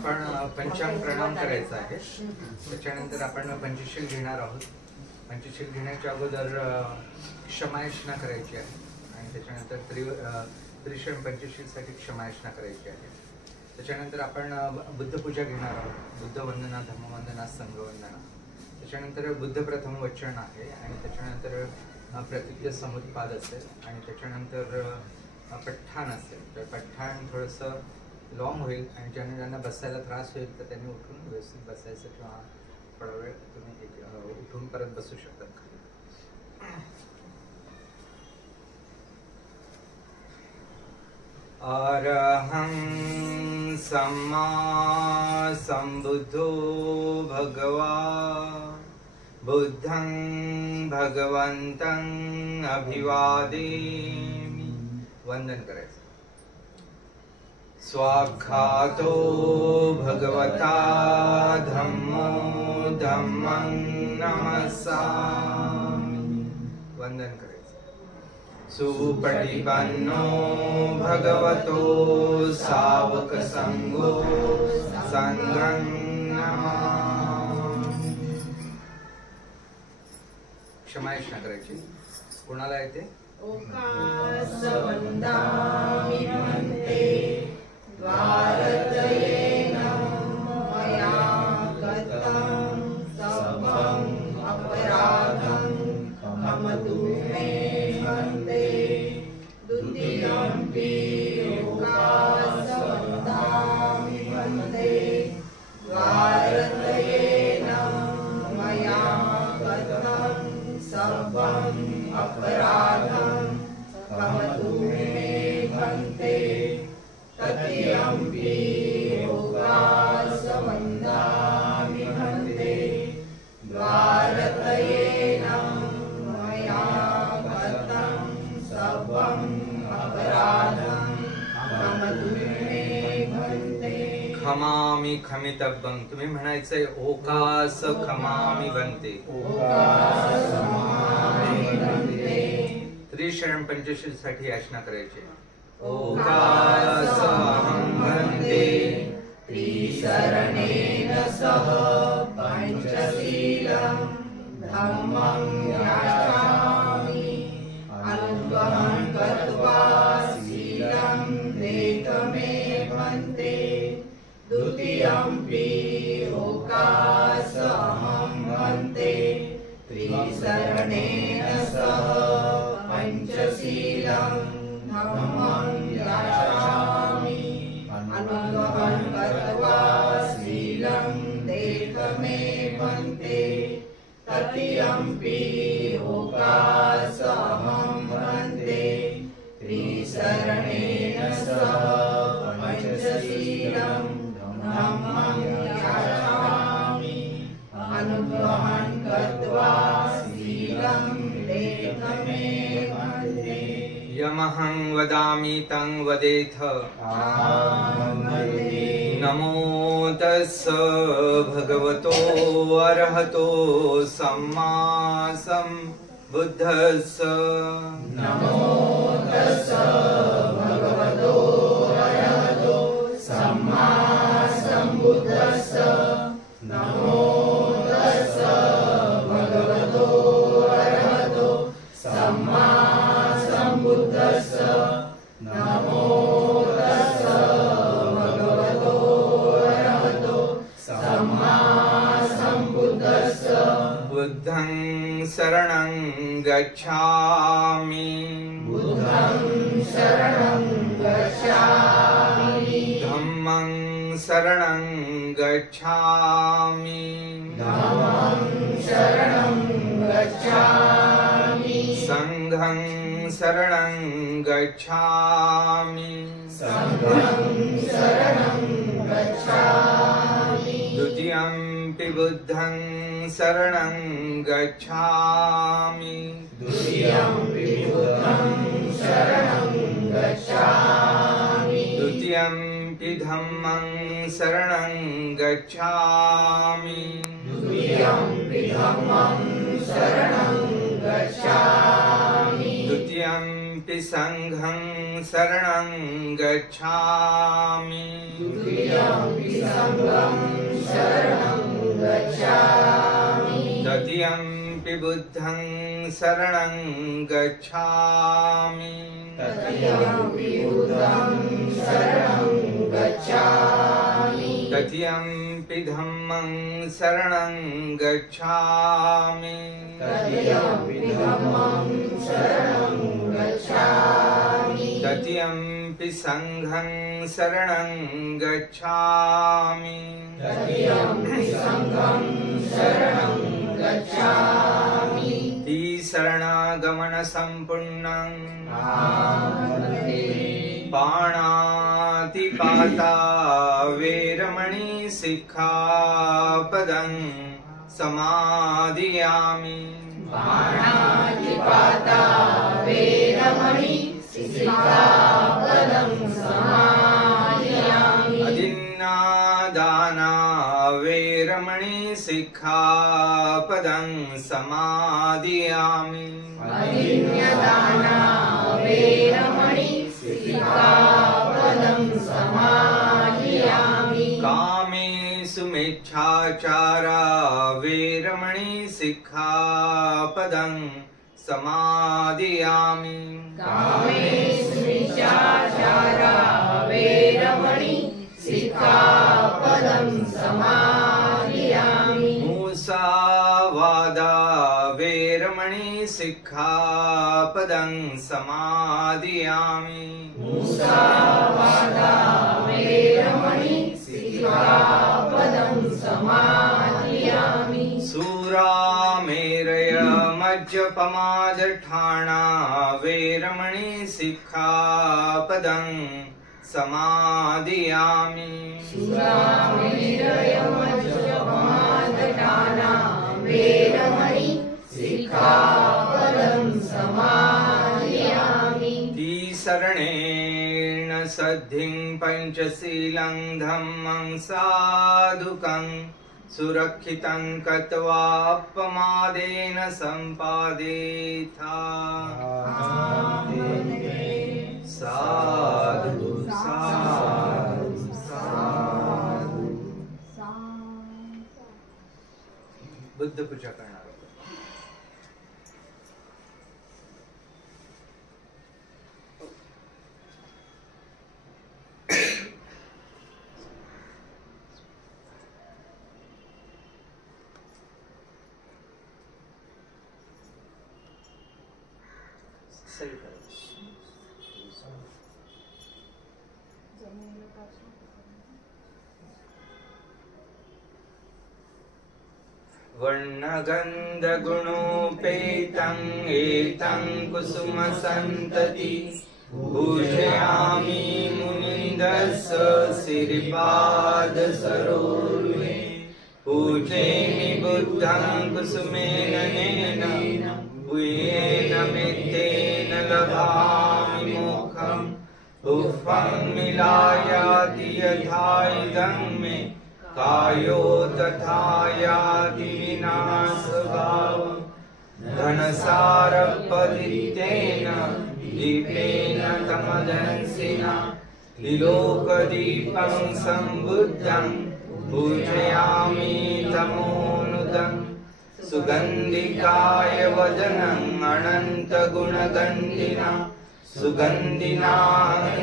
आपण पंचांग प्रणाम करायचा आहे. त्याच्यानंतर आपण पंचशील घेणार आहोत. पंचशील घेण्याच्या अगोदर क्षमायशना करायची आहे आणि त्याच्यानंतर त्रिशरण पंचशीलसाठी क्षमायशना करायची आहे. त्याच्यानंतर आपण बुद्धपूजा घेणार आहोत. बुद्ध वंदना, धम्मवंदना, संघवंदना. त्याच्यानंतर बुद्ध प्रथम वचन आहे आणि त्याच्यानंतर प्रतिज्ञ समुत्पाद असेल आणि त्याच्यानंतर पठ्ठाण असेल. तर पठ्ठाण थोडंसं लॉंग होईल आणि ज्यांना बसायला त्रास होईल तर त्यांनी उठून व्यवस्थित बसायचं किंवा थोडा वेळ तुम्ही उठून परत बसू शकता. अरहं सम्मा संबुद्धो भगवान् बुद्धं भगवन्तं अभिवादेमि. वंदन करायचं. स्वाख्यातो भगवता धम्मो धम्मं नमस्सामि. वंदन करायचं. सुपटिपन्नो भगवतो सावक संगो संघं नमामि. क्षमायशना करायची. कोणाला येते? ओंकारसवंदामि भन्ते द्वारत्रयेन मया गतं सर्वं अपराधं क्षमतु मे भन्ते. द्वितीयंपि ओंकारसवंदामि भन्ते द्वारत्रयेन मया गतं सर्वं अपराधं क्षमतु मे भन्ते. तृतीयंपि ओंकारसवंदामि भन्ते द्वारत्रयेन मया गतं सर्वं अपराधं क्षमतु मे भन्ते. खमामि खमितव्यं. तुम्ही म्हणायचंय ओकास खमामि भन्ते. त्रिशरण पंचशील साठी याचना करायची. ओकासमहं भन्ते त्रिशरणेन सह पंचशीलं धम्मं याचामि. अनुग्रहं कृत्वा शीलं देत मे भन्ते. द्वितीयंपि ओकासमहं भन्ते त्रिशरणेन सह पंचशीलं धम्मं याचामि. अनुग्रहं कृत्वा शीलं देत मे भन्ते. तृतीयंपि ओंकारसमहं भन्ते त्रिशरणेन सह पंचशीलं धम्मं याचामि. अनुग्रहं कृत्वा शीलं देत मे भन्ते. यमहं वदामि तं वदेथ. नमो तस्स भगवतो अरहतो सम्मा सम्बुद्धस्स. नमो तस्स भगवतो अरहतो सम्मा सम्बुद्धस्स. नमो तस्स भगवतो अरहतो सम्मा सम्बुद्धस्स. नमो तस्स भगवतो अरहतो सम्मा सम्बुद्धस्स. बुद्धं शरणं गच्छामि. बुद्धं शरणं गच्छामि. धम्मं शरणं गच्छामि. धम्मं शरणं गच्छामि. संघं शरणं गच्छामि. संघं शरणं गच्छामि. द्वितीयंपि बुद्धं शरणं गच्छामि. द्वितीयंपि बुद्धं शरणं गच्छामि. द्वितीयंपि धम्मं शरणं गच्छामि. द्वितीयंपि धम्मं शरणं गच्छामि. द्वितीयंपि संघं शरणं गच्छामि. द्वितीयंपि संघं शरणं गच्छामि तदीयंपि बुद्धं शरणं गच्छामि तदीयंपि बुद्धं शरणं गच्छामि तदीयंपि धम्मं शरणं गच्छामि तदीयंपि धम्मं शरणं गच्छामि तदीयंपि संघं शरणं गच्छामि तदीयंपि संघं शरणं गच्छामि शरणागमन संपूर्णं आमते पाणातिपाता वेरमणि सिक्खापदं समादियामि पाणातिपाता वेरमणि सिक्खापदं समादियामि अदिन्नादाना वेरमणि सिक्खापदं समादियामि अदिन्नादाना वेरमणि सिक्खापदं समादियामि कामेषु मिच्छाचारा वेरमणि सिक्खापदं समादियामि कामेषु मिच्छाचारा वेरमणि सिक्खापदं समादियामि मुसावादा वेरमणि सिक्खापदं समादियामि मुसावादा वेरमणि सिक्खापदं समादियामि सूरामेरय मज्जपमादठाणा वेरमणि सिक्खापदं समादियामि सुरामेरयमज्जपमादठाना वेरमणि सिक्खापदं समादियामि शरणेन सद्धिं पंचशीलं धम्मं साधुकं सुरक्षितं कृत्वा अपमादेन सम्पादेथा साधु साधु साधु। बुद्ध पूजा करणार आहोत. सही करो. वर्णगन्धगुणोपेतं एतं कुसुमसन्तति पूजयामि मुनिन्दस्य श्रीपादसरोरुहे पूजयामि बुद्धं कुसुमेन नेन पूयेन मित्तेन लभामि मोक्षं पुष्पं मिलायाति यथा इदं मे कायो तथा याति विनाशभावं धनसारपदितेन दीपेन तमदंसिना त्रिलोकदीपं सम्बुद्धं पूजयामि तमोनुदं सुगन्धिकाय वदनं अनन्तगुणगन्धिना सुगन्धिना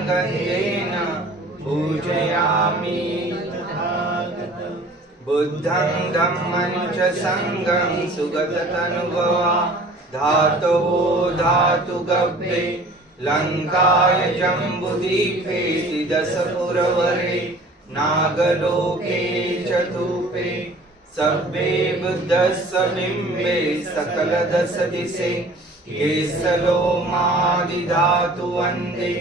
गन्धेन पूजयामि बुद्धं धम्मं च संघं सुगततनुभवा धातवो धातुगव्ये लङ्काय जम्बुदीपे दशपुरवरे नागलोके चतुपे सब्बे बुद्धस्य बिम्बे सकलदशदिशे केसलोमादिधातु वन्दे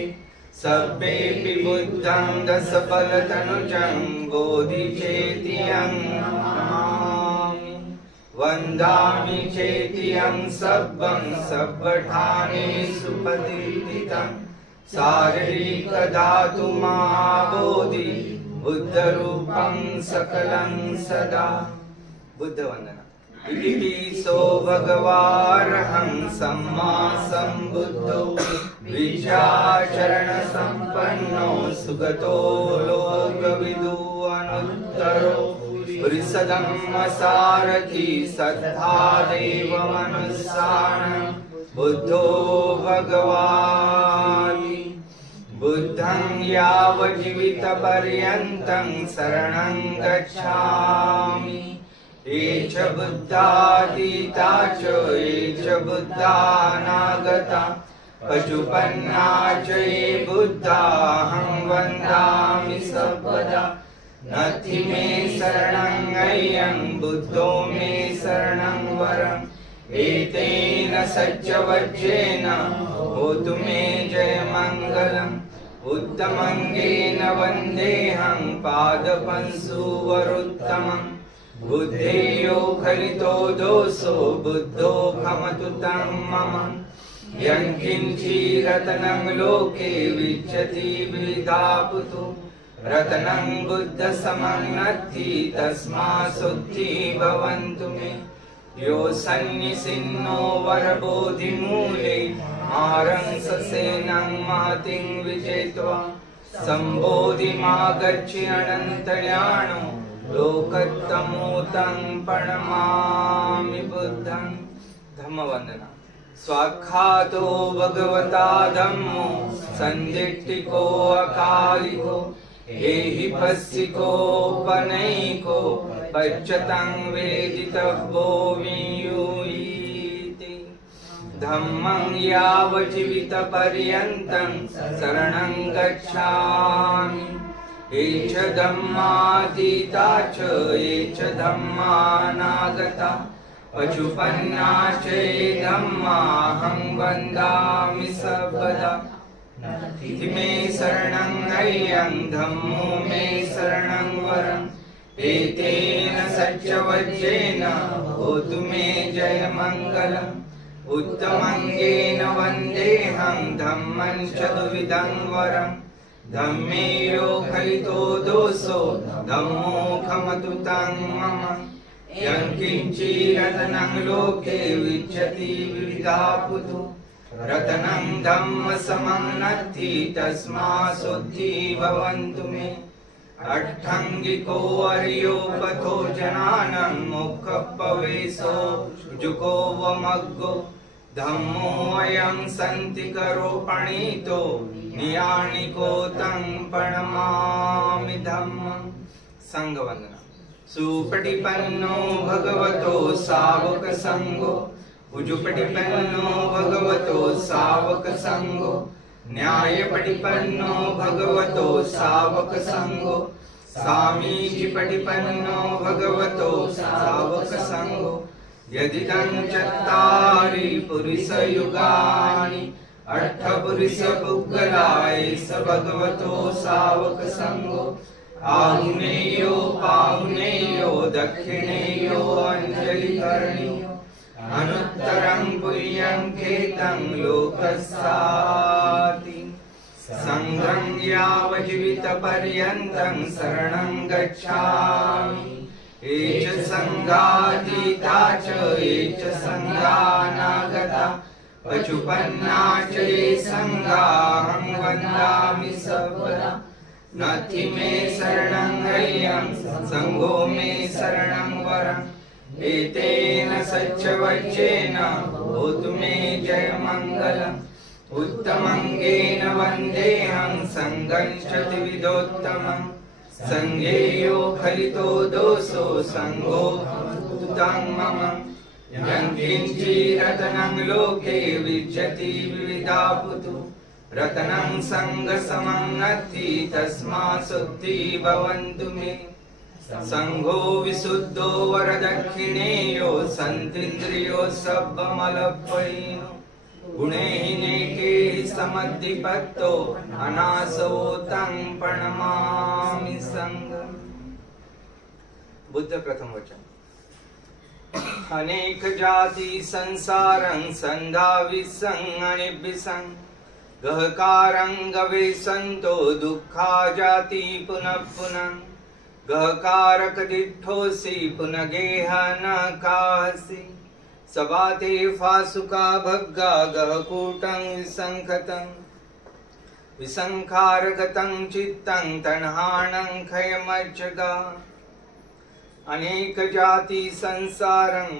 सब्बेऽपि बुद्धं दशबलतनुजं बोधिचेत्यं नमामि वन्दामि चेत्यं सब्बं सब्बठानेषु प्रतिष्ठितं शारीरिकधातु महाबोधि बुद्धरूपं सकलं सदा. बुद्ध वंदना. इतिपिसो भगवारहं सम्मा सम्बुद्धो विद्याचरण संपन्नो सुगतो लोकविदु अनुत्तमः उत्तरो पुरिसधम्म सारथि सद्धा देव मनुस्सान् बुद्धो भगवान् बुद्धं यावज्जीवितपर्यन्तं शरणं गच्छामि ये च बुद्धातीता च ये च बुद्धानागता पशुपन्ना च ये बुद्धाहं वन्दामि सर्वदा नथि मे शरणं अय्यं बुद्धो मे शरणं वरम् एतेन सच्चवज्रेण होतु मे जयमङ्गलम् उत्तमङ्गेन वन्देऽहं पादपंसुवरोत्तमम् बुद्धेयो खलितो दोषो बुद्धो खमतु तं मम यत्किञ्चिरत्नं लोके विच्यति विधापुतो रत्नं बुद्धसमं नत्थि तस्मात्सुद्धि भवन्तु मे यो सन्निसिन्नो वरबोधिमूले मारं ससेनं महतिं विजेत्वा सम्बोधिमागच्छि अनन्तयानो लोकत्तमोतं प्रणमामि बुद्धं। धम्मवन्दना। स्वाख्यातो भगवता धम्मो सन्दिट्टिको अकालिको एहि पस्सिकोपनैको पच्यतं वेदितव्यो वियूयीति धम्मं यावज्जीवितपर्यन्तं शरणं गच्छामि ये च धम्मातीता च ये च धम्मानागता पशुपन्ना च ये धम्माहं वन्दामि सर्वदा नथि मे शरणं अय्यं धम्मो मे शरणं वरम् एतेन सच्चवज्रेण होतु मे जयमङ्गलम् उत्तमङ्गेन वन्देऽहं धम्मं चतुर्विधं वरम् धम्मे यो खलितो दोषो धम्मो खमतु तं मम यत्किञ्चिरत्नं लोके विच्यति विधापुतो रत्नं धम्मसमं नत्थि तस्मात्सुद्धि भवन्तु मे अट्ठङ्गिको अर्यो पथो जनानं मोक्षपवेशो जुको वमग्गो धम्मो अयं सन्तिकरो प्रणीतो नियानिको तं प्रणमामि धम्मं। संगवन्दना। सुपटिपन्नो भगवतो सावक संगो उजुपटिपन्नो भगवतो सावक संगो न्यायपटिपन्नो भगवतो सावक संगो सामीचिपटिपन्नो भगवतो सावक संगो यदिदं चत्तारि पुरुषयुगानि अष्टपुरुषपुग्गलाय स भगवतो सावक संगो आहुनेयो पाहुनेयो दक्षिणेयो अंजलिकरणीयो अनुत्तरं पुण्यं खेतं लोकस्याति संघं यावज्जीवितपर्यन्तं शरणं गच्छामि ये च संघातीता च ये च संघानागता पशुपन्ना च ये संघाहं वन्दामि सर्वदा नथि मे शरणं अय्यं संघो मे शरणं वरम् एतेन सच्चवज्रेण होतु मे जयमङ्गलम् उत्तमङ्गेन वन्देऽहं संघं चतुर्विधोत्तमम् संघे यो खलितो दोषो संघो खमतु तं मम यत्किञ्चिरत्नं लोके विच्यति विधापुतो रत्नं संघसमं नत्थि तस्मात्सुद्धि भवन्तु मे संघो विशुद्धो वरदक्षिणेयो सन्तीन्द्रियो सब्बमलपयिनो गुणेहिनेके समद्धिपत्तो अनासो तं प्रणमामि संघम्। बुद्ध प्रथम वचन। अनेक जाति संसारं संधाविसं अनिबिसं गहकारं गवेशन्तो दुःखा जाति पुनः पुनः गहकारक दिठोसि पुनः गेह न काहसि सबाते फासुका भग्गा गहकूटं विसंखतं विसंखारगतं चित्तं तन्हाणं खयमज्जगा अनेक जाति संसारं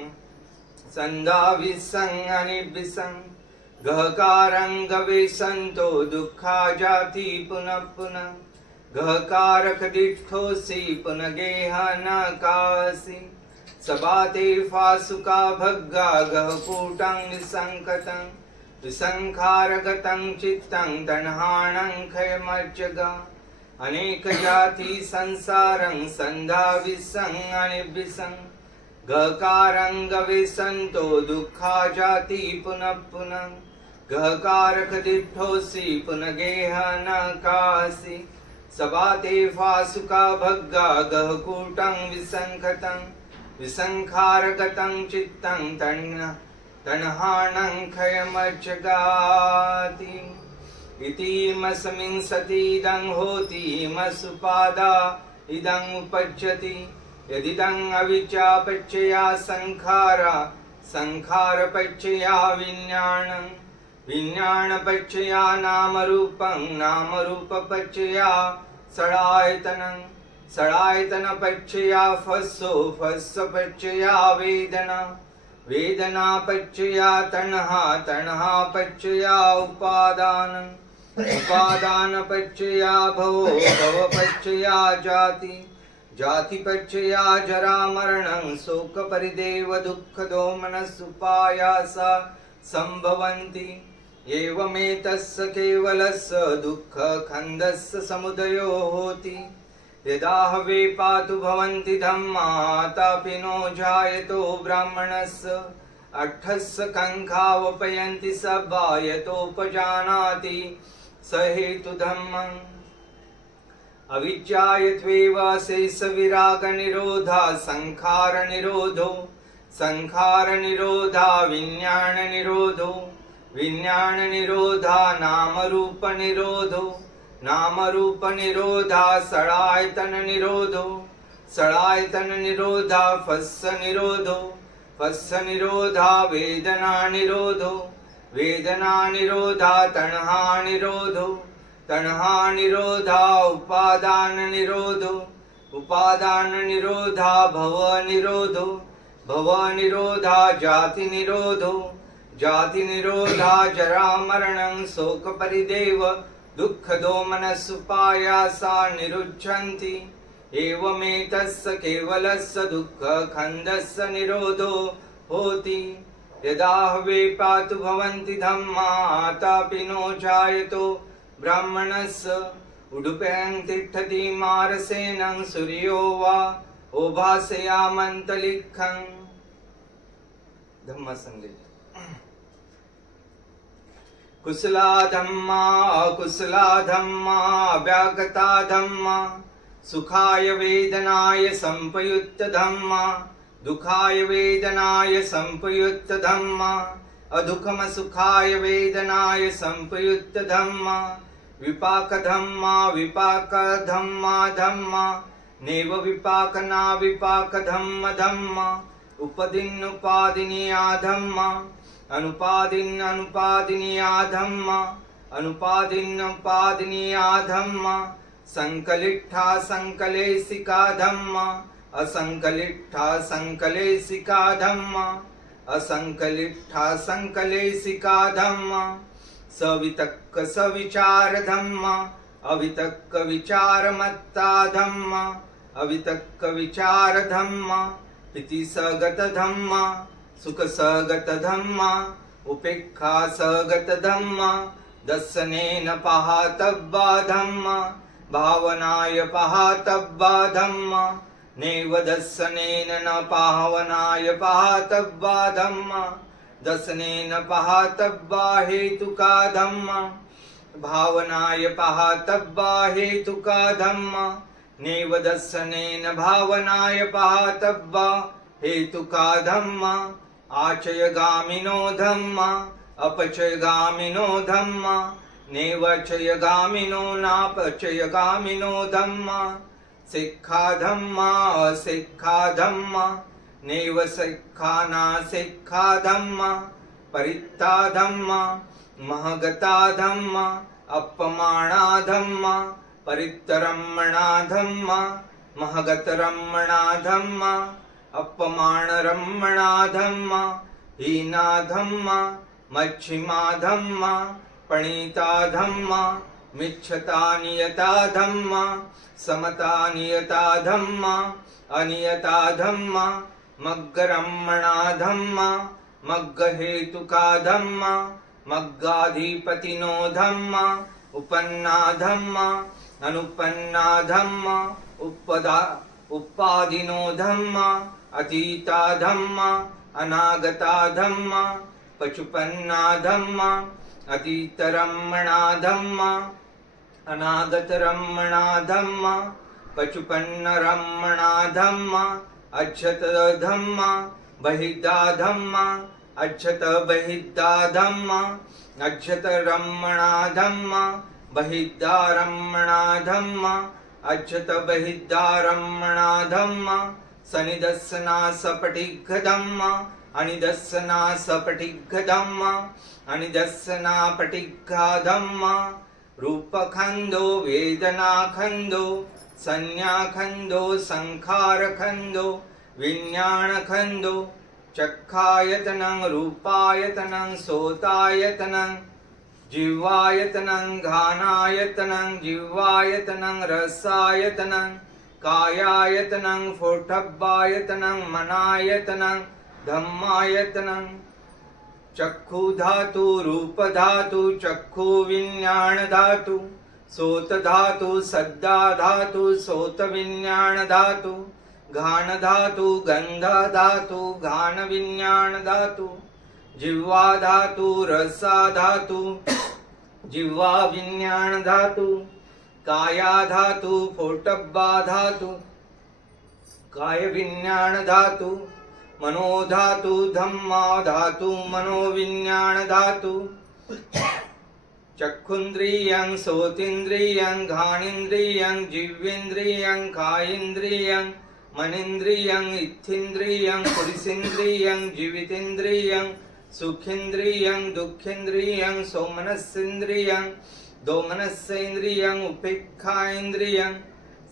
संधाविसं अनिबिसं गहकारं गवेशन्तो दुःखा जाति पुनः पुनः गहकारक दिठोसी पुनः गेह न कासी सबाते फासुका भग्गा गहकूटं विसंकतं विसंखारगतं चित्तं तन्हाणं खयमज्जगा अनेक जाति संसारं संधाविसं अनिबिसं गहकारं गवेशन्तो दुःखा जाति पुनः पुनः गहकारक दिठोसी पुनः गेह न कासी सबाते फासुका भग्गा गहकूटं विसंखतं विसंखारगतं चित्तं तन्हाणं खयमज्जगाति इतीमस्मिन् सतीदं होतीमसुपादा इदं उपज्यति यदिदं अविद्या पच्चया संखारा संखारपच्चया विज्ञानं विज्ञानपच्चया नामरूपं नामरूपपच्चया षडायतनं षडायतनपच्चया फस्सो फस्सपच्चया वेदना वेदनापच्चया तण्हा तण्हापच्चया उपादानम् उपादानपच्चया भवो भवपच्चया जाति जातिपच्चया जरा मरणं शोकपरिदेव दुःखदोमनसुपायासा सम्भवन्ति एवमेतस्य केवलस्य दुःखखण्डस्य समुदयो होति यदा वे पातु भवन्ति धम्मा तापिनो जायतो ब्राह्मणस्य अट्ठस्य कंखावपयन्ति सब्बा यतोपजानाति स हेतु धम्मम् अविद्यायत्वेव शेष विराग निरोधा संखार निरोधो संखार निरोधा विज्ञान निरोधो विज्ञान निरोधा नाम रूप निरोधो नाम रूप निरोधा षडायतन निरोधो षडायतन निरोधा फस्स निरोधो फस्स निरोधा वेदना निरोधो वेदना निरोधा तण्हा निरोधो तण्हा निरोधा उपादान निरोधो उपादान निरोधा भव निरोधो भव निरोधा जाति निरोधो जाति निरोधा जरा मरणं शोक परिदेव दुःख दोमनसुपायासा निरुच्छन्ति एवमेतस्य केवलस्य दुःख खण्डस्य निरोधो होति यदा वे पातु भवन्ति धम्मा तापिनो जायतो ब्राह्मणस्य उडुपयं तिष्ठति मारसेनं सूर्यो वा ओभासयामन्तलिखं धम्म संदेश कुशला धम्मा अकुशला धम्मा व्यागता धम्मा सुखाय वेदनाय संपयुक्त धम्मा दुखाय वेदनाय संपयुक्त धम्मा अदुखम सुखाय वेदनाय संपयुक्त धम्मा विपाक धम्मा विपाक धम्मा धम्मा नेव विपाक ना विपाक धम्म धम्मा उपदिन उपादिनीया धम्मा अनुपादिन अनुपादिनीया धम्मा अनुपादिन उपादिनीया धम्मा संकलिठा संकलेशिका धम्मा असंकलिठा संकलेशिका धम्मा असंकलिठा संकलेशिका धम्मा सवितक्क सविचार धम्मा अवितक्क विचार मत्ता धम्मा अवितक्क विचार धम्मा इति सगत धम्मा सुख सगत धम्मा उपेक्षा सगत धम्मा दर्शनेन पहातव्या धम्मा भावनाय पहातव्या धम्मा नैव दर्शनेन न पावनाय पहातव्या धम्मा दर्शनेन पहातव्या हेतुका धम्मा भावनाय पहातव्या हेतुका धम्मा नैव दर्शनेन भावनाय पहातव्या हेतुका धम्मा आचयगामिनो धम्मा अपचयगामिनो धम्मा नैवचयगामिनो नापचयगामिनो धम्मा सिक्खा धम्मा असिक्खा धम्मा नैव सिक्खा नासिक्खा धम्मा परित्ता धम्मा महगता धम्मा अपमाना धम्मा परित्रमणा धम्मा महगत रमणा धम्मा अपमान रमणा धम्मा हीना धम्मा मच्छिमा धम्मा पणिता धम्मा मिच्छता नियता धम्मा समता नियता धम्मा अनियता धम्मा मग्गरमणा धम्मा मग्ग हेतुका धम्मा मग्गाधिपतिनो धम्मा उपन्ना धम्मा अनुपन्ना धम्मा उपादिनो धम्मा अतीता धम्मा अनागता धम्मा पचुपन्ना धम्मा अतीतरमणा धम्मा अनागतरमणा धम्मा पचुपन्नरमणा धम्मा अक्षत धम्मा बहिद्धा धम्मा अक्षत बहिद्धा धम्मा अक्षत रमणा धम्मा बहिद्धा रमणा धम्मा अक्षत बहिद्धा रमणा धम्मा सनिदस्सना सपटिघ धम्मा अनिदस्सना सपटिघ धम्मा अनिदस्सना पटिघा धम्मा रूपखंदो वेदनाखंदो संज्ञाखंदो संखारखंदो विज्ञानखंदो चक्षायतनं रूपायतनं सोतायतनं जिह्वायतनं घानायतनं जिह्वायतनं रसायतनं कायायतनं फोठब्बायतनं मनायतनं धम्मायतनं चक्षु धातु रूप धातु चक्षु विज्ञान धातु सोत धातु सद्दा धातु सोत विज्ञान धातु घान धातु गंध धातु घान विज्ञान धातु जिह्वा धातु रसा धातु जिह्वा विज्ञान धातु काया धातु फोटब्बा धातु काय विज्ञान धातु मनो धातु धम्मा धातु मनो विज्ञान धातु चक्षुन्द्रियं सोतीन्द्रियं घानेन्द्रियं जिह्वेन्द्रियं कायेन्द्रियं मनेन्द्रियं इत्थेन्द्रियं पुरुषेन्द्रियं जीवितेन्द्रियं सुखेन्द्रियं दुःखेन्द्रियं सोमनस्सेन्द्रियं दोमनस्सेन्द्रियं उपेक्षाइन्द्रियं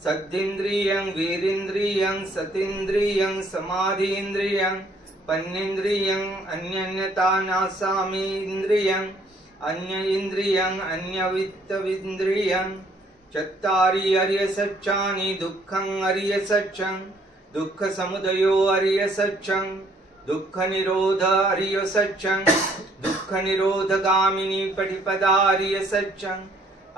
सद्धेन्द्रियं वीरेन्द्रियं सतेन्द्रियं समाधीन्द्रियं पन्नेन्द्रियं अन्यन्यतानासामीन्द्रियं अन्य इंद्रियं अन्यवित्तविन्द्रियं चत्तारि अर्यसच्चानि दुःखं अर्यसच्चं दुःख समुदयो अर्यसच्चं दुःख निरोध अर्यसच्चं दुःख निरोधगामिनी पटिपदा अर्यसच्चं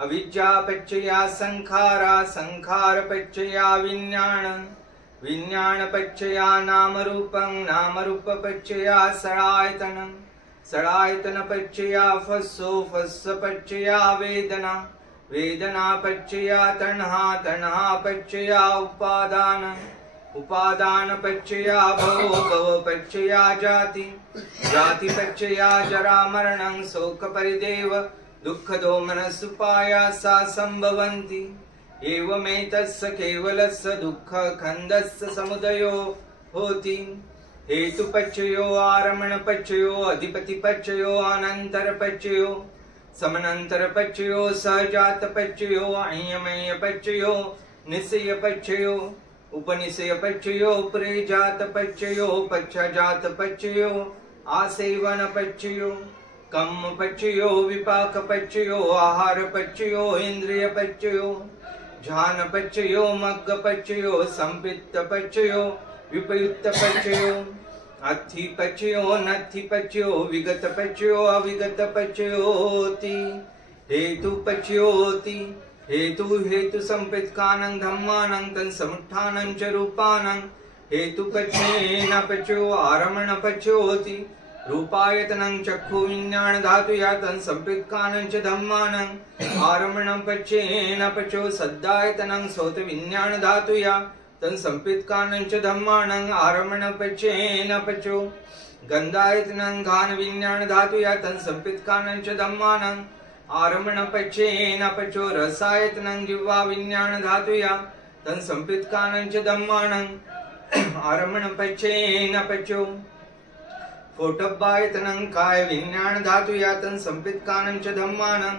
अविद्या पच्चया संखारा संखार पच्चया विज्ञान विज्ञान पच्चया नाम रूप पच्चया सड़ायतनं सड़ायतन पच्चया फस्सो फस्स पच्चया वेदना वेदना पच्चया तण्हा तण्हा पच्चया उपादान उपादान पच्चया भवो भव पच्चया जाति जाति पच्चया जरा मरणं शोक परिदेव दुःख दोमनसुपायासा संभवन्ति एवमेतस्य केवलस्य दुःख खंडस्य समुदयो होति हेतुपच्चयो आरमणपच्चयो अधिपतिपच्चयो अनन्तरपच्चयो समनन्तरपच्चयो सहजातपच्चयो अय्यमय्यपच्चयो निश्चयपच्चयो उपनिषयपच्चयो प्रेजातपच्चयो पच्छजातपच्चयो आसेवनपच्चयो कम्म पच्चयो विपाक पच्चयो आहार पच्चयो इंद्रिय पच्चयो ध्यान पच्चयो मग्ग पच्चयो संपित्त पच्चयो विपयुक्त पच्चयो अत्थि पच्चयो नत्थि पच्चयो विगत पच्चयो अविगत पच्चयोति हेतु पच्चयोति हेतु हेतु संपित्कानं धम्मानं तन् समुत्थानं च रूपानं हेतु पच्चेन पच्चयो आरमण पच्चयोति रूपायतनं चक्षु विज्ञान धातुया तन् संपित्कानं च धम्मानं आरमणं पच्चेन पचो सद्दायतनं सोत विज्ञान धातुया तन् संपित्कानं च धम्मानं आरमणं पच्चेन पचो गन्धायतनं घान विज्ञान धातुया तन् संपित्कानं च धम्मानं आरमणं पच्चेन पचो रसायतनं जिह्वा विज्ञान धातुया तन् संपित्कानं च धम्मानं आरमणं पच्चेन पचो फोटब्बायतनं काय विज्ञान धातुया तन् संपित्कानं च धम्मानं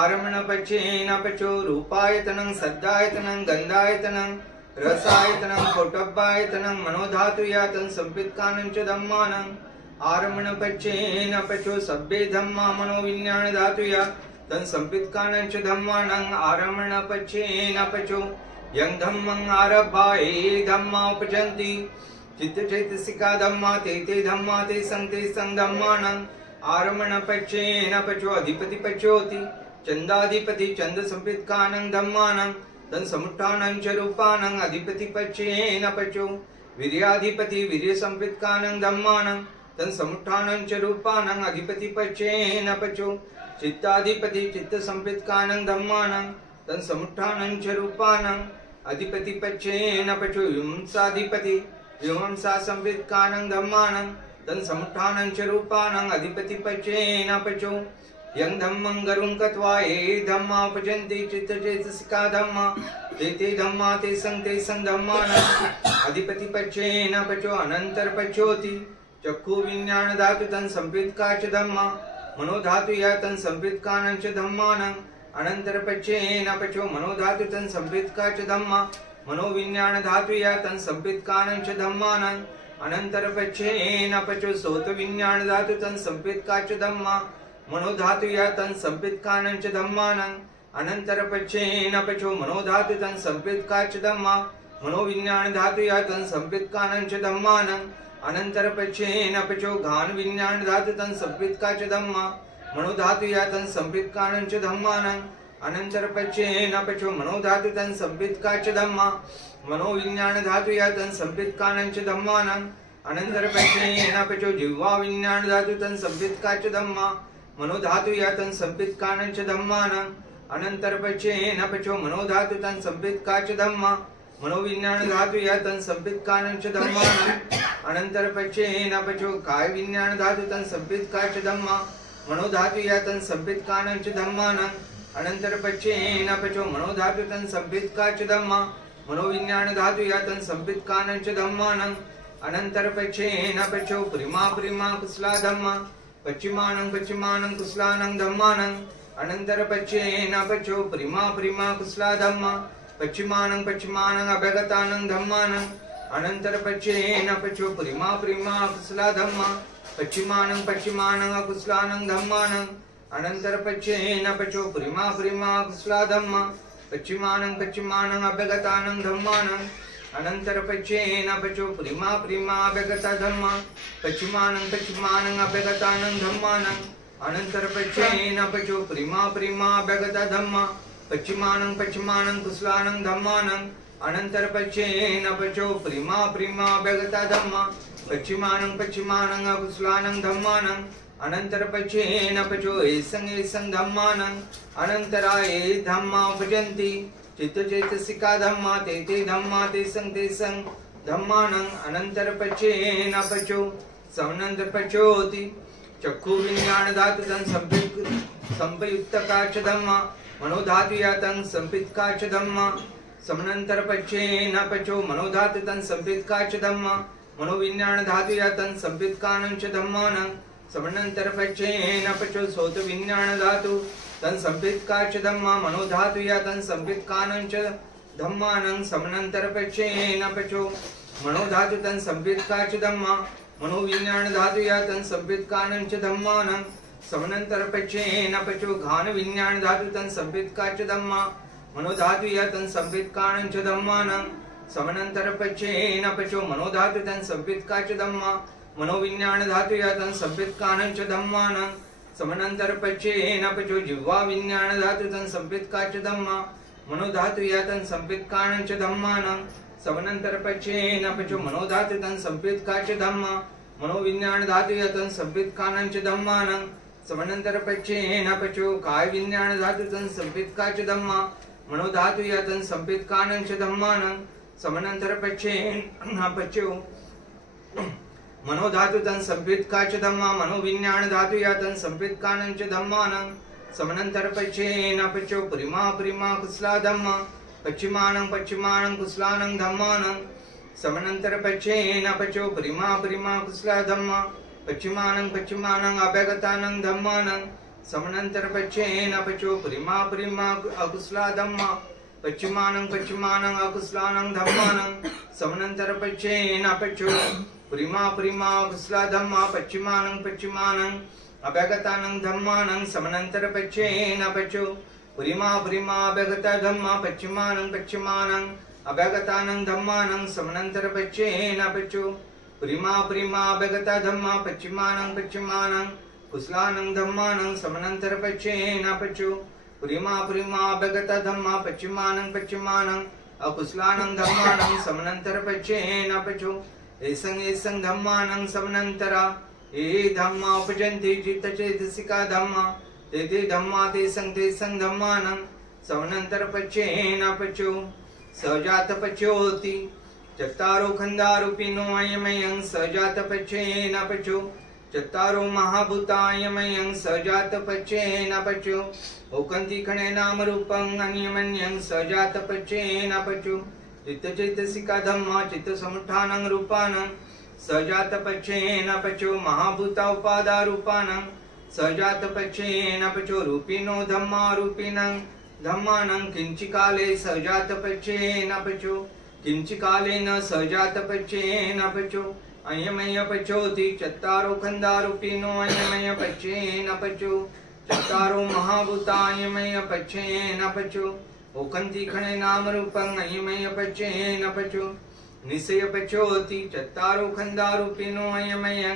आरमण पच्चेन पचो रूपायतनं सद्दायतनं गन्धायतनं रसायतनं कोटब्बायतनं मनोधातु यातं संपित्कानं च धम्मानं आरमण पच्चेन पचो सब्बे धम्मा मनोविज्ञान धातु या तं संपित्कानं च धम्मानं आरमण पच्चेन पचो यं धम्मं आरभाये धम्मा उपजन्ति चित्तचैतसिका धम्मा ते धम्मा ते सं धम्मानं आरमण पच्चेन पचो अधिपति पचोति चंदाधिपति चंद संपित्कानं धम्मानं तन समुत्थानं च रूपानं अधिपति पच्चेन पचो वीर्याधिपति वीर्य संपित्कानं धम्मानं तन समुत्थानं च रूपानं अधिपति पच्चेन पचो चित्ताधिपति चित्त संपित्कानं धम्मानं तन समुत्थानं च रूपानं अधिपति पच्चेन पचो विमंसाधिपति विमंसा संपित्कानं धम्मानं तन समुत्थानं च रूपानं अधिपति पच्चेन पचो यं धम्मं गरुं कत्वा ये धम्मा उपजन्ति चित्तचैतसिका धम्मा ते धम्मा ते सं धम्मानं अधिपति पच्चेन पचो अनंतर पचोति चक्षु विज्ञान धातु तन संपित्का च धम्मा मनो धातु या तन संपित्कानं च धम्मानं अनंतर पच्चेन पचो मनो धातु तन संपित्का च धम्मा मनो विज्ञान धातु या तन संपित्कानं च धम्मानं अनंतर पच्चेन पचो सोत विज्ञान धातु तन संपित्का च धम्मा मनो धातु या तन संपित्कानं च धम्मानं अनंतर पच्चेन पचो मनो धातु तन संपित्का च धम्मा मनो विज्ञान धातु या तन संपित्कानं च धम्मानं अनंतर पच्चेन पचो घान विज्ञान धातु तन संपित्का च धम्मा मनो धातु या तन संपित्कानं च धम्मानं अनंतर पच्चेन पचो मनो धातु तन संपित्का च धम्मा मनो विज्ञान धातु या तन संपित्कानं च धम्मानं अनंतर पच्चेन पचो जिह्वा विज्ञान धातु तन संपित्का च धम्मा मनो धातु या तन संपित्कानं च धम्मानं अनंतर पच्चेन पचो मनो धातु तन संपित्का च धम्मा मनो विज्ञान धातु या तन संपित्कानं च धम्मानं अनंतर पच्चेन पचो काय विज्ञान धातु तन संपित्का च धम्मा मनो धातु या तन संपित्कानं च धम्मानं अनंतर पच्चेन पचो मनो धातु तन संपित्का च धम्मा मनो विज्ञान धातु या तन संपित्कानं च धम्मानं अनंतर पच्चेन पचो प्रिमा कुशला धम्मा पच्चिमानं कुशलानं धम्मानं अनंतर पच्चेन पचो प्रिमा कुशला धम्मा पच्चिमानं अभ्यगतानं धम्मानं अनंतर पच्चेन पचो प्रिमा कुशला धम्मा पच्चिमानं कुशलानं धम्मानं अनंतर पच्चेन पचो प्रिमा कुशला धम्मा पच्चिमानं अभ्यगतानं धम्मानं अनंतर पच्चेन पचो प्रिमा अभ्यगता धम्मा पच्चिमानं अभ्यगतानं धम्मानं अनंतर पच्चेन पचो प्रिमा अभ्यगता धम्मा पच्चिमानं कुशलानं धम्मानं अनंतर पच्चेन पचो प्रिमा अभ्यगता धम्मा पच्चिमानं कुशलानं धम्मानं अनंतर पच्चेन पचो एसं धम्मानं अनंतरा ये धम्मा उपजन्ति चित्तचैतसिका धम्मा ते धम्मा ते सं धम्मानं अनंतर पच्चेन पचो समनंतर पचोति चक्षु विज्ञान धातु तन संपयुक्तका च धम्मा मनो धातु या तन संपित्का च धम्मा समनंतर पच्चेन पचो मनो धातु तन संपित्का च धम्मा मनो विज्ञान धातु या तन संपित्कानं च धम्मानं समनंतर पच्चेन पचो सोत विज्ञान धातु तन संपित्का च धम्मा मनो धातु या तन संपित्कानं च धम्मानं समनंतर पच्चेन पचो मनो धातु तन संपित्का च धम्मा मनो विज्ञान धातु या तन संपित्कानं च धम्मानं समनंतर पच्चेन पचो घान विज्ञान धातु तन संपित्का च धम्मा मनो धातु या तन संपित्कानं च धम्मानं समनंतर पच्चेन पचो मनो धातु तन संपित्का च धम्मा मनो विज्ञान धातु या तन संपित्कानं च धम्मानं समनंतर पच्चेन पचो जिह्वा विज्ञान धातु तन संपित्का च धम्मा मनो धातु या तन संपित्कानं च धम्मानं समनंतर पच्चेन पचो मनो धातु तन संपित्का च धम्मा मनो विज्ञान धातु या तन संपित्कानं च धम्मानं समनंतर पच्चेन पचो काय विज्ञान धातु तन संपित्का च धम्मा मनो धातु या तन संपित्कानं च धम्मानं समनंतर पच्चेन पचो मनो धातु तन संपित्का च धम्मा मनो विज्ञान धातु या तन संपित्कानं च धम्मानं समनंतर पच्चेन पचो प्रिमा कुशला धम्मा पच्चिमानं कुशलानं धम्मानं समनंतर पच्चेन पचो प्रिमा कुशला धम्मा पच्चिमानं अभ्यगतानं धम्मानं समनंतर पच्चेन पचो प्रिमा अकुशला धम्मा पश्चिमानं पश्चिमानं अकुशलानं धम्मानं समनंतर पश्चेन अपचो प्रिमा प्रिमा कुशला धम्मा पश्चिमानं पश्चिमानं अभ्यगतानं धम्मानं समनंतर पश्चेन अपचो प्रिमा प्रिमा अभ्यगता धम्मा पश्चिमानं पश्चिमानं अभ्यगतानं धम्मानं समनंतर पश्चेन अपचो प्रिमा प्रिमा अभ्यगता धम्मा पश्चिमानं पश्चिमानं कुशलानं धम्मानं समनंतर पश्चेन अपचो प्रिमा प्रिमा अभ्यगता धम्मा पश्चिमानं पश्चिमानं अकुशलानं धम्मानं समनंतर पश्चेन अपचो एसं धम्मानं समनंतरा ये धम्मा उपजन्ति चित्तचेतसिका धम्मा ते धम्मा तेसं धम्मानं समनंतर पश्चेन अपचो सजात पच्योति चत्तारो खंडारूपिणो अयमयं सजात पच्चेन अपचो चत्तारो महाभूतायमयं सजात पच्चेन अपचो ओकंति खणे नाम रूपं अन्यमन्यं सजात पच्चेन अपचो चित्तचेतसिका धम्मा चित्त समुत्थानं रूपानं सजात पच्चेन अपचो महाभूता उपादा रूपानं सजात पच्चेन अपचो रूपिणो धम्मा रूपिणं धम्मानं किंचिकाले सजात पच्चेन अपचो किंचिकालेन सजात पच्चेन अपचो अयमय पचोति चत्तारो खंडारूपिणो अयमय पच्चेन अपचो चत्तारो महाभूतायमय पच्चेन अपचो ओकंति खणे नाम रूपं अयमय पच्चेन अपचो निसय पचोति चत्तारो खंडारूपिणो अयमय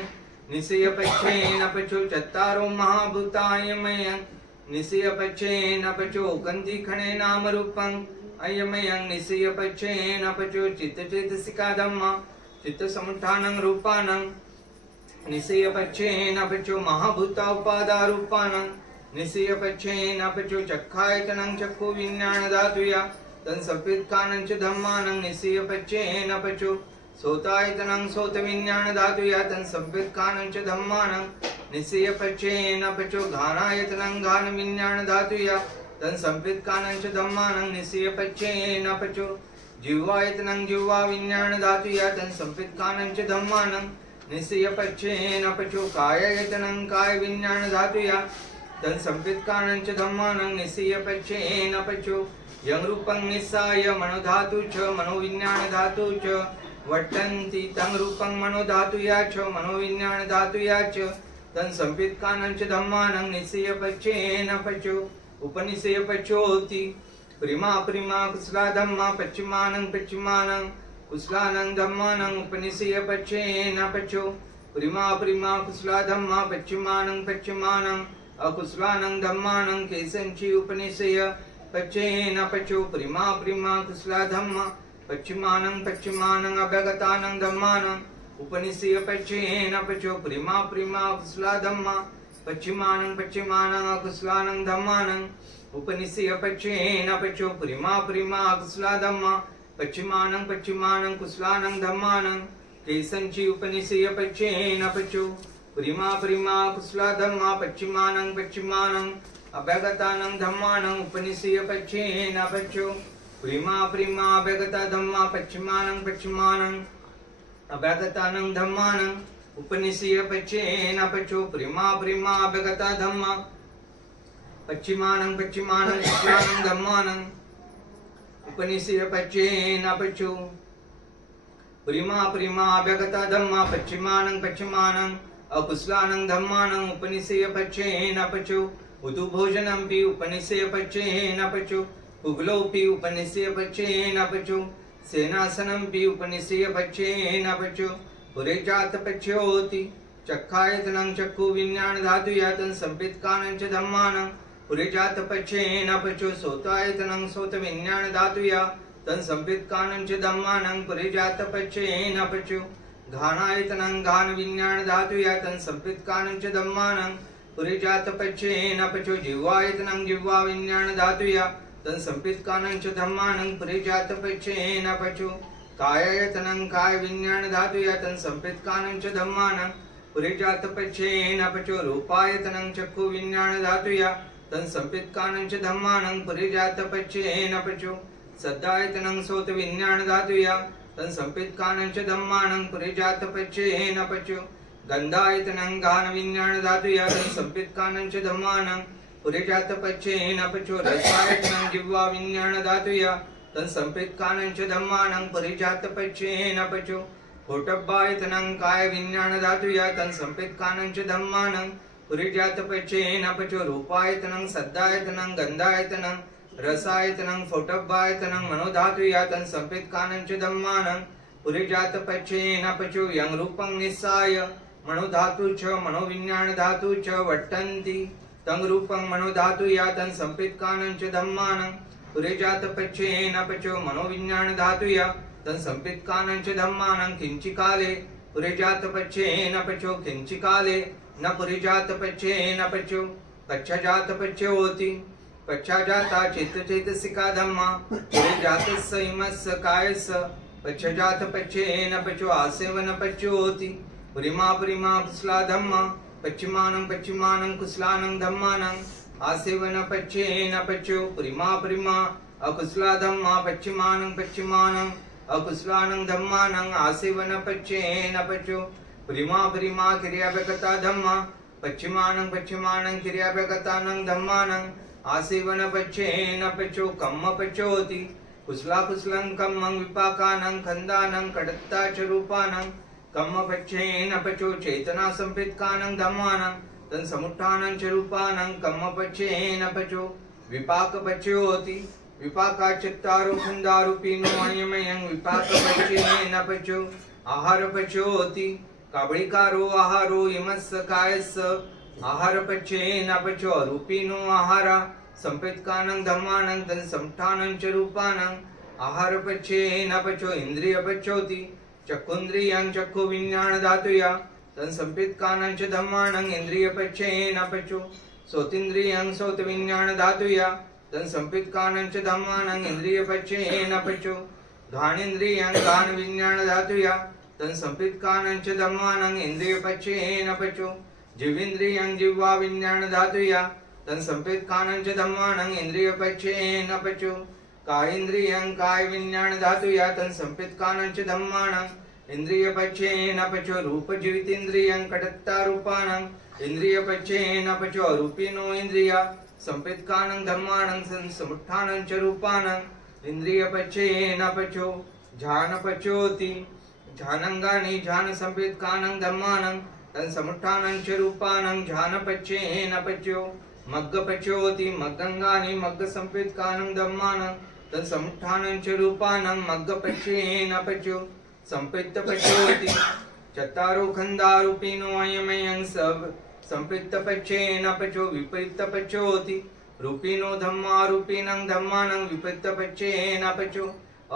निसय पच्चेन अपचो चत्तारो महाभूतायमय निसय पच्चेन अपचो गंधि खणे नाम रूपं अयमयं निसय पच्चेन अपचो चित्तचेतसिका धम्मा चित्त समुत्थानं रूपानं निसय पच्चेन अपचो महाभूता उपादा रूपानं निसय पच्चेन अपचो चक्खायतनं चक्षु विज्ञान धातुया तन्संपित्कानं च धम्मानं निसय पच्चेन अपचो सोतायतनं सोत विज्ञान धातुया तन्संपित्कानं च धम्मानं निसय पच्चेन अपचो घानायतनं घान विज्ञान धातुया तन्संपित्कानं च धम्मानं निसय पच्चेन अपचो जिह्वायतनं जिह्वा विज्ञान धातुया तन्संपित्कानं च धम्मानं निसय पच्चेन अपचो काययतनं काय विज्ञान धातुया तन्संपित्कानं च धम्मानं निसय पच्चेन अपचो यं रूपं निस्साय मनोधातु च मनोविज्ञान धातु च वर्तन्ति तं रूपं मनोधातुया च मनोविज्ञान धातुया च तन्संपित्कानं च धम्मानं निसय पच्चेन अपचो उपनिषय पच्योति प्रिमा प्रिमा कुशला धम्मा पश्चिमानं पश्चिमानं कुशलानं धम्मानं उपनिषय पच्चेन अपचो प्रिमा प्रिमा कुशला धम्मा पश्चिमानं पश्चिमानं अकुशलानं धम्मानं केसंचि उपनिषय पच्चेन अपचो प्रिमा प्रिमा कुशला धम्मा पश्चिमानं पश्चिमानं अभ्यगतानं धम्मानं उपनिषय पच्चेन अपचो प्रिमा प्रिमा कुशला धम्मा पश्चिमानं पश्चिमानं अकुशलानं धम्मानं उपनिषय पच्चेन अपचो प्रिमा प्रिमा कुशला धम्मा पश्चिमानं पश्चिमानं कुशलानं धम्मानं केसंचि उपनिषय पच्चेन अपचो प्रिमा प्रिमा कुशला धम्मा पश्चिमानं पश्चिमानं अभ्यगतानं धम्मानं उपनिषय पच्चेन अपचो प्रिमा प्रिमा अभ्यगता धम्मा पश्चिमानं पश्चिमानं अभ्यगतानं धम्मानं उपनिषय पच्चेन अपचो प्रिमा प्रिमा अभ्यगता धम्मा पश्चिमानं पश्चिमानं कुशलानं धम्मानं उपनिषय पच्चेन अपचो प्रिमा प्रिमा अभ्यगता धम्मा पश्चिमानं पश्चिमानं अकुशलानं धम्मानं उपनिषय पच्चेन अपचो उदु भोजनमपि उपनिषय पच्चेन अपचो उग्लोपि उपनिषय पच्चेन अपचो सेनासनमपि उपनिषय पच्चेन अपचो पुरेजात पच्योति चक्खायतनं चक्षु विज्ञान धातुया तन्संपित्कानं च धम्मानं पुरेजात पच्चेन अपचो सोतायतनं सोत विज्ञान धातुया तन्संपित्कानं च धम्मानं पुरेजात पच्चेन अपचो घानायतनं घान विज्ञान धातुया तन्संपित्कानं च धम्मानं पुरेजात पच्चेन अपचो जिह्वायतनं जिह्वा विज्ञान धातुया तन्संपित्कानं च धम्मानं पुरेजात पच्चेन अपचो काययतनं काय विज्ञान धातुया तन्संपित्कानं च धम्मानं पुरेजात पच्चेन अपचो रूपायतनं चक्षु विज्ञान धातुया तन्संपित्कानं च धम्मानं पुरेजात पच्चेन अपचो सद्दायतनं सोत विज्ञान धातुया तन्संपित्कानं च धम्मानं पुरेजात पच्चेन अपचो गंधायतनं गान विज्ञान धातुया तन्संपित्कानं च धम्मानं पुरेजात पच्चेन पचो रसायतनं जिह्वा विज्ञान धातुया तन् संपित कानंच धम्मानं पुरेजात पच्चेन पचो फोटब्बायतनं काय विज्ञान धातुया तन् संपित कानंच धम्मानं पुरेजात पच्चेन पचो रूपायतनं सद्दायतनं गंधायतनं रसायतनं फोटब्बायतनं मनोधातुया तन् संपित कानंच धम्मानं पुरेजात पच्चेन पचो यं रूपं निस्साय मनोधातु च मनोविज्ञान धातु च वट्टन्ति तं रूपं मनोधातुया तन् संपित कानंच धम्मानं पुरेजात पच्चेन पचो मनोविज्ञान धातुया तन् संपित कानंच धम्मानं किंचिकाले पुरेजात पच्चेन पचो किंचिकाले न पुरेजात पच्चेन पचो पच्छजात पच्चो होति पच्छाजाता चेतसिका धम्मा पुरेजातस्य इमस्य कायस्य पच्छजात पच्चेन पचो आसेवन पच्चो होति पुरिमा पुरिमा कुशला धम्मा पश्चिमानं पश्चिमानं कुशलानं धम्मानं आसेवन पच्चेन पचो पुरिमा पुरिमा अकुशला धम्मा पश्चिमानं पश्चिमानं अकुशलानं धम्मानं आसेवन पच्चेन पचो पुरिमा पुरिमा क्रियाव्यकता धम्मा पश्चिमानं पश्चिमानं क्रियाव्यकतानं धम्मानं आसेवन पच्चेन पचो कम्म पचोति कुशला कुशलं कम्मं विपाकानं खन्दानं कडत्ता च रूपानं कम्म पच्चेन पचो चेतना संपित कानं धम्मानं तन् समुत्थानं च रूपानं कम्म पच्चेन पचो विपाक पच्योति विपाका चित्तारो खन्दारूपिनो अयमयं विपाक पच्चेन पचो आहार पच्योति काबळिकारो आहारो यमस्य कायस्य आहार पच्चेन पचो रूपिनो आहारा संपित कानं धम्मानं तन् समुत्थानं च रूपानं आहार पच्चेन पचो इंद्रिय पच्योति चक्षुन्द्रियं चक्षु विज्ञान धातुया तन् संपित कानंच धम्मानं इंद्रिय पच्चेन पचो सोतिन्द्रियं सोत विज्ञान धातुया तन् संपित कानंच धम्मानं इंद्रिय पच्चेन पचो घानेन्द्रियं घान विज्ञान धातुया तन् संपित कानंच धम्मानं इंद्रिय पच्चेन पचो जिवेन्द्रियं जिह्वा विज्ञान धातुया तन् संपित कानंच धम्मानं इंद्रिय पच्चेन पचो कायेन्द्रियं काय विज्ञान धातुया तन् संपित कानंच धम्मानं इंद्रिय पच्चेन पचो रूप जीवितेन्द्रियं कडत्ता रूपानं इंद्रिय पच्चेन पचो अरूपिनो इंद्रिया संपित कानं धम्मानं तन् समुत्थानं च रूपानं इंद्रिय पच्चेन पचो झान पच्योति झानंगानि झान संपित कानं धम्मानं तन् समुत्थानं च रूपानं झान पच्चेन पचो मग्ग पच्योति मग्गंगानि मग्ग संपित कानं धम्मानं तन् समुत्थानं च रूपानं मग्ग पच्चेन पचो संपित पच्योति चत्तारो खन्दारूपिनो अयमयं सब संपित पच्चेन पचो विपरीत पच्योति रूपिनो धम्मारूपिनं धम्मानं विपरीत पच्चेन पचो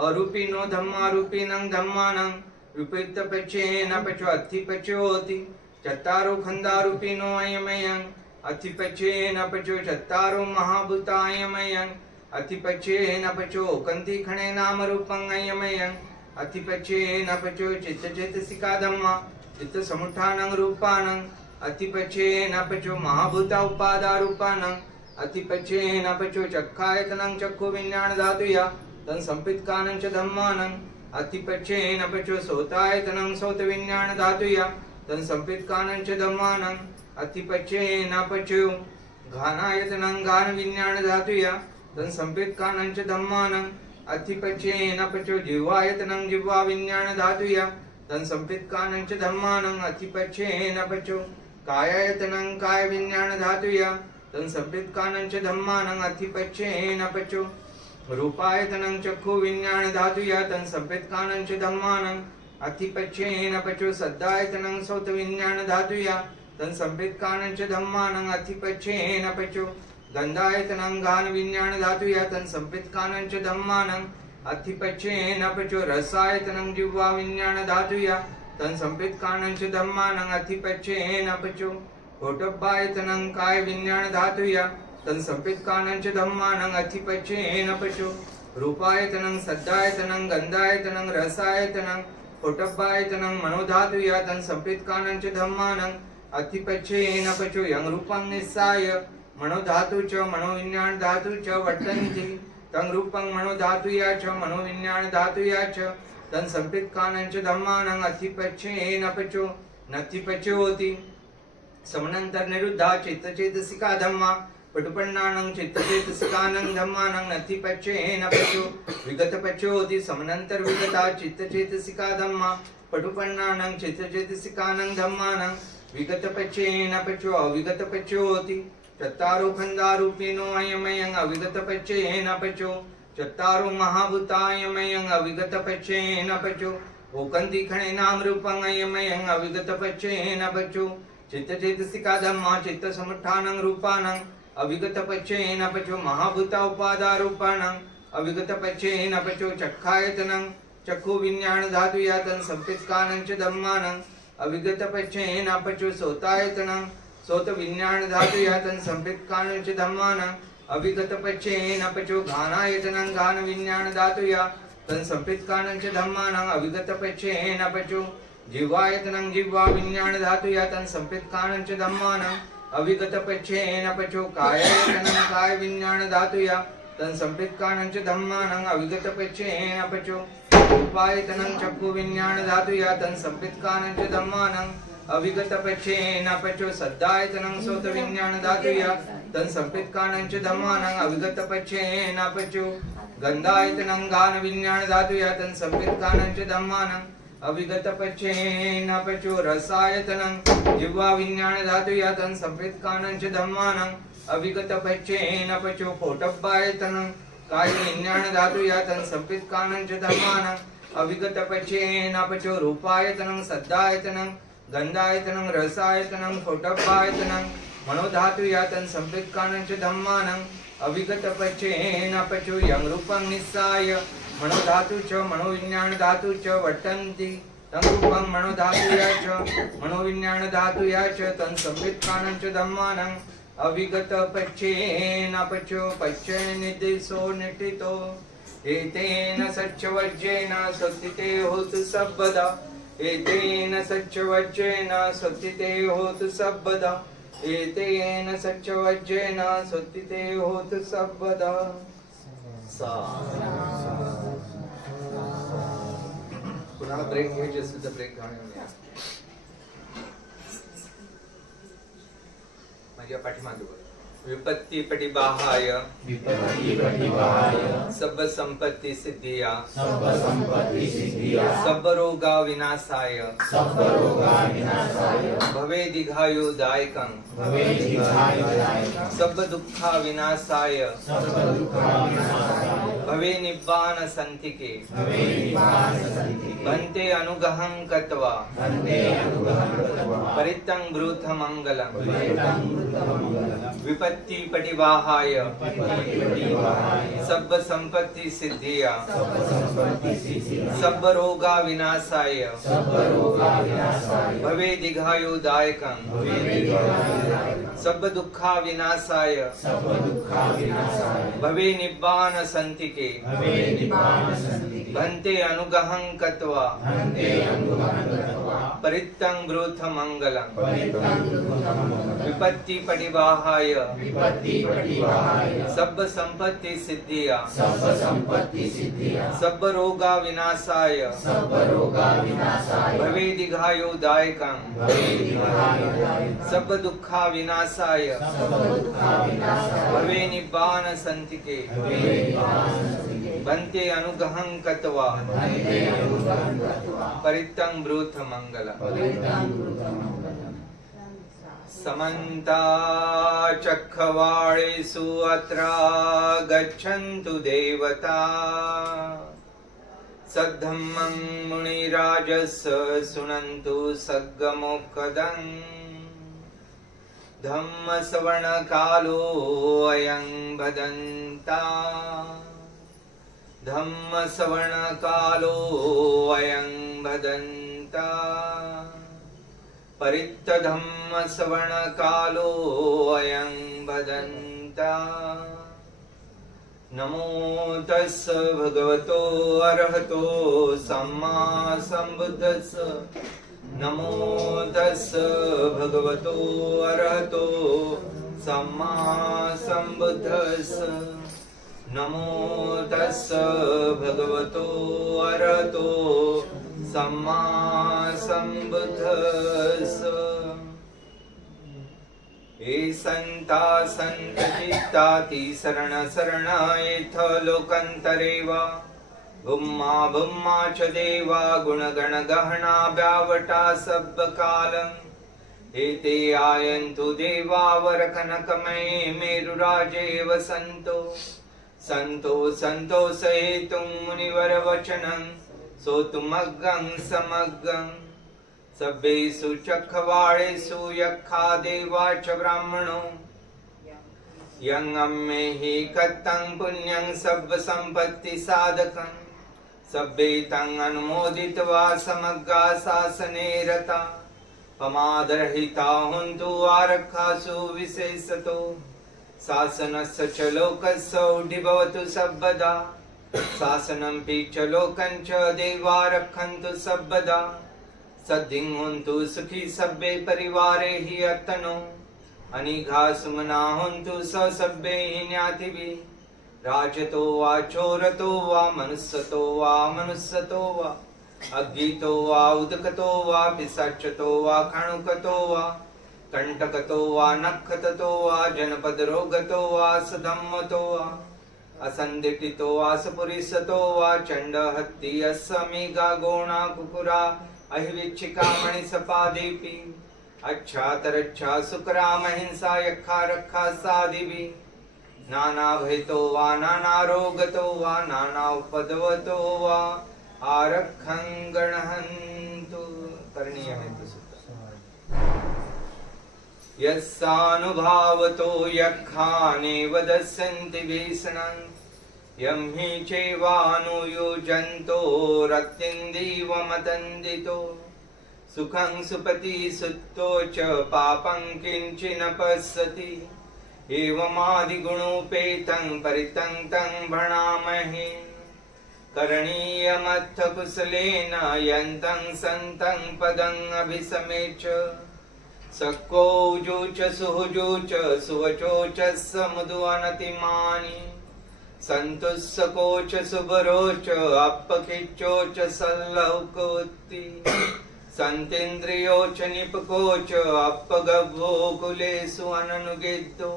अरूपिनो धम्मारूपिनं धम्मानं विपरीत पच्चेन पचो अथि पच्योति चत्तारो खन्दारूपिनो अयमयं अथि पच्चेन पचो चत्तारो महाभूतायमयं अथि पच्चेन पचो कंति खणे नाम रूपं अयमयं अथि पच्चेन पचो चित्तचेतसिका धम्मा चित्त समुत्थानं रूपानं अथि पच्चेन पचो महाभूता उपादा रूपानं अथि पच्चेन पचो चक्खायतनं चक्षु विज्ञान धातुया तन् संपित कानं च धम्मानं अथि पच्चेन पचो सोतायतनं सोत विज्ञान धातुया तन् संपित कानं च धम्मानं अथि पच्चेन पचो घानायतनं घान विज्ञान धातुया तन् संपित कानं च धम्मानं अथि पच्चेन पचो जिह्वायतनं जिह्वा विज्ञान धातुया तन् संपित कानं च धम्मानं अथि पच्चेन पचो कायायतनं काय विज्ञान धातुया तन् संपित कानं च धम्मानं अथि पच्चेन पचो रूपायतनं चक्षु विज्ञान धातुया तन् संपित कानं च धम्मानं अथि पच्चेन पचो सद्दायतनं सोत विज्ञान धातुया तन् संपित कानं च धम्मानं अथि पच्चेन पचो गंधायतनं घान विज्ञान धातुया तन् संपित कानं च धम्मानं अथि पच्चेन पचो रसायतनं जिह्वा विज्ञान धातुया तन् संपित कानं च धम्मानं अथि पच्चेन पचो फोटब्बायतनं काय विज्ञान धातुया तन् संपित कानं च धम्मानं अथि पच्चेन पचो रूपायतनं सद्दायतनं गंधायतनं रसायतनं फोटब्बायतनं मनोधातुया तन् संपित कानं च धम्मानं अथि पच्चेन पचो यं रूपं निस्साय मनोधातु च मनोविज्ञान धातु च वट्टन्ति तं रूपं मनोधातुया च मनोविज्ञान धातुया च तन् संपित कानं च धम्मानं अथि पच्चेन पचो नथि पच्योति समनंतर निरुद्धा चित्तचेतसिका धम्मा पटुपन्नानं चित्तचेतसिकानं धम्मानं नतिपच्चेन पचो विगतपच्योति समनंतर विगता चित्तचेतसिका धम्मा पटुपन्नानं चित्तचेतसिकानं धम्मानं विगतपच्चेन पचो अविगतपच्योति चत्तारो खंडारूपिणो अयमयं अविगतपच्चेन पचो चत्तारो महाभूतायमयं अविगतपच्चेन पचो ओकंति खणेनाम रूपं अयमयं अविगतपच्चेन पचो चित्तचेतसिका धम्मा चित्तसमुत्थानं रूपानं अविगतपच्चेन पचो महाभूता उपादारूपानं अविगतपच्चेन पचो चक्षायतनं चक्षु विज्ञान धातु यातन संपितकानं च धम्मानं अविगतपच्चेन पचो सोतायतनं सोत विज्ञान धातु यातन संपितकानं च धम्मानं अविगतपच्चेन पचो घानायतनं घान विज्ञान धातु यातन संपितकानं च धम्मानं अविगतपच्चेन पचो जिह्वायतनं जिह्वा विज्ञान धातु यातन संपितकानं च धम्मानं अविगतपच्चेन पचो कायायतनं काय विज्ञान धातु यातन संपितकानं च धम्मानं अविगतपच्चेन पचो रूपायतनं चक्षु विज्ञान धातु यातन संपितकानं च धम्मानं अविगतपच्चेन पचो सद्दायतनं सोत विज्ञान धातु यातन संपितकानं च धम्मानं अविगतपच्चेन पचो गंधायतनं गान विज्ञान धातु यातन संपितकानं च धम्मानं अविगतपच्चेन पचो रसायतनं जिह्वा विज्ञान धातु यातन संपितकानं च धम्मानं अविगतपच्चेन पचो पोटब्बायतनं काय विज्ञान धातु यातन संपितकानं च धम्मानं अविगतपच्चेन पचो रूपायतनं सद्दायतनं गंधायतनं रसायतनं पोटब्बायतनं मनोधातु यातन संपितकानं च धम्मानं अविगतपच्चेन पचो यं रूपं निस्साय मनोधातु च मनोविज्ञान धातु च वर्तन्ति तं रूपं मनोधातु या च मनोविज्ञान धातु या च तं संपितकानं च धम्मानं अविगतपच्चेन पचो पच्चेन निर्देशो निटितो एतेन सच्चवज्जेन स्वस्तिते होतु सर्वदा एतेन सच्चवज्जेन स्वस्तिते होतु सर्वदा एतेन सच्चवज्जेन स्वस्तिते होतु सर्वदा कुणाला ब्रेक घ्यायची असेल तर ब्रेक घेऊन या. माझ्या पाठीमागे बघ. विपत्ति पटिबाहाय सब संपत्ति सिद्धिया सब रोगा विनाशाय भवे दीर्घायुदायकं सब दुःखा विनाशाय भवे निब्बान संतिके भन्ते अनुगहं कत्वा परितं ब्रूथ मंगलम् विपत्ति पटिवाहाय सब संपत्ति सिद्धिया सब रोगा विनाशाय भवे दीर्घायुदायकं सब दुःखा विनाशाय भवे निब्बान संतिके भन्ते अनुगहं कत्वा परितं ब्रूथ मंगलम् विपत्ति पटिवाहाय सब संपत्ति सिद्धिया सब रोगा विनाशाय भवे दीर्घायुदायकं सब दुःखा विनाशाय भवे निब्बान संतिके भन्ते अनुगहं कत्वा परितं ब्रूथ मंगलम् समन्ता चक्रवाळेषु अत्र गच्छन्तु देवता सद्धम्मं मुनिराजस् शृण्वन्तु सद्गमोक्खदं धम्मश्रवणकालो अयं भदन्ता धम्मश्रवणकालो अयं भदन्ता परित्तधम्मश्रवणकालो अयं भदन्ता नमो तस्स भगवतो अरहतो सम्मा सम्बुद्धस्स नमो तस्स भगवतो अरहतो सम्मा सम्बुद्धस्स नमो तस्स भगवतो अरहतो सम्मा सम्बुद्धस्स हे संता संत चित्ताती शरण शरण येथ लोकांतरेवा भुम्मा भुम्मा च देवा गुणगण गहना ब्यावटा सब कालम एते आयन्तु देवा वर कनकमये मेरुराजे वसन्तो संतो संतो सहेतुं मुनिवर वचनं सोतुमग्गं समग्गं सभ्येषु चक्रवाळेषु यक्षा देवा च ब्राह्मणो यं अम्मे हि कत्तं पुण्यं सब संपत्ति साधकं सभ्ये तं अनुमोदित्वा समग्गा शासने रता पमादरहिता हुन्तु आरक्षासु विशेषतो शासनस्य च लोकस्य उढिभवतु सर्वदा शासनं पि च लोकं च देवा रक्षन्तु सर्वदा सद्धिं हुन्तु सुखी सभ्ये परिवारे हि अत्तनो अनिघा सुमना हुन्तु स सभ्ये हि ज्ञातिभिः राजतो वा चोरतो वा मनुष्यतो वा अज्ञितो वा उदकतो वा पिशाचतो वा खणुकतो वा कंटकतो वा नखततो वा जनपदरोगतो वा सधम्मतो वा असंदिटितो वा सपुरिसतो वा चंड हत्ति अस्समीगा गोणा कुकुरा अहिविच्छिका मणिसपादीपि अच्छा तरच्छा सुकरा महिंसा यक्खा रक्षा सादिभि नाना भयतो वा नाना रोगतो वा नाना उपद्रवतो वा आरक्षं गणहन्तु करणीयमेतु यस्सानुभावतो यक्खानेव दस्यन्ति भीषणं यं हि चैवानुयुजन्तो रत्तिन्दीवमतन्दितो सुखं सुपति सुत्तो च पापं किञ्चिन पश्यति एवमादिगुणोपेतं परितं तं भणामहे करणीयमत्थ कुशलेन यन्तं सन्तं पदं अभिसमेच सक्कौजो च सुहुजो च सुवचो च समुदु अनतिमानि सन्तुस्सको च सुबरो च अपकिच्चो च सल्लौकोत्ति सन्तेन्द्रियो च निपको च अपगव्वो कुलेषु अननुगिद्धो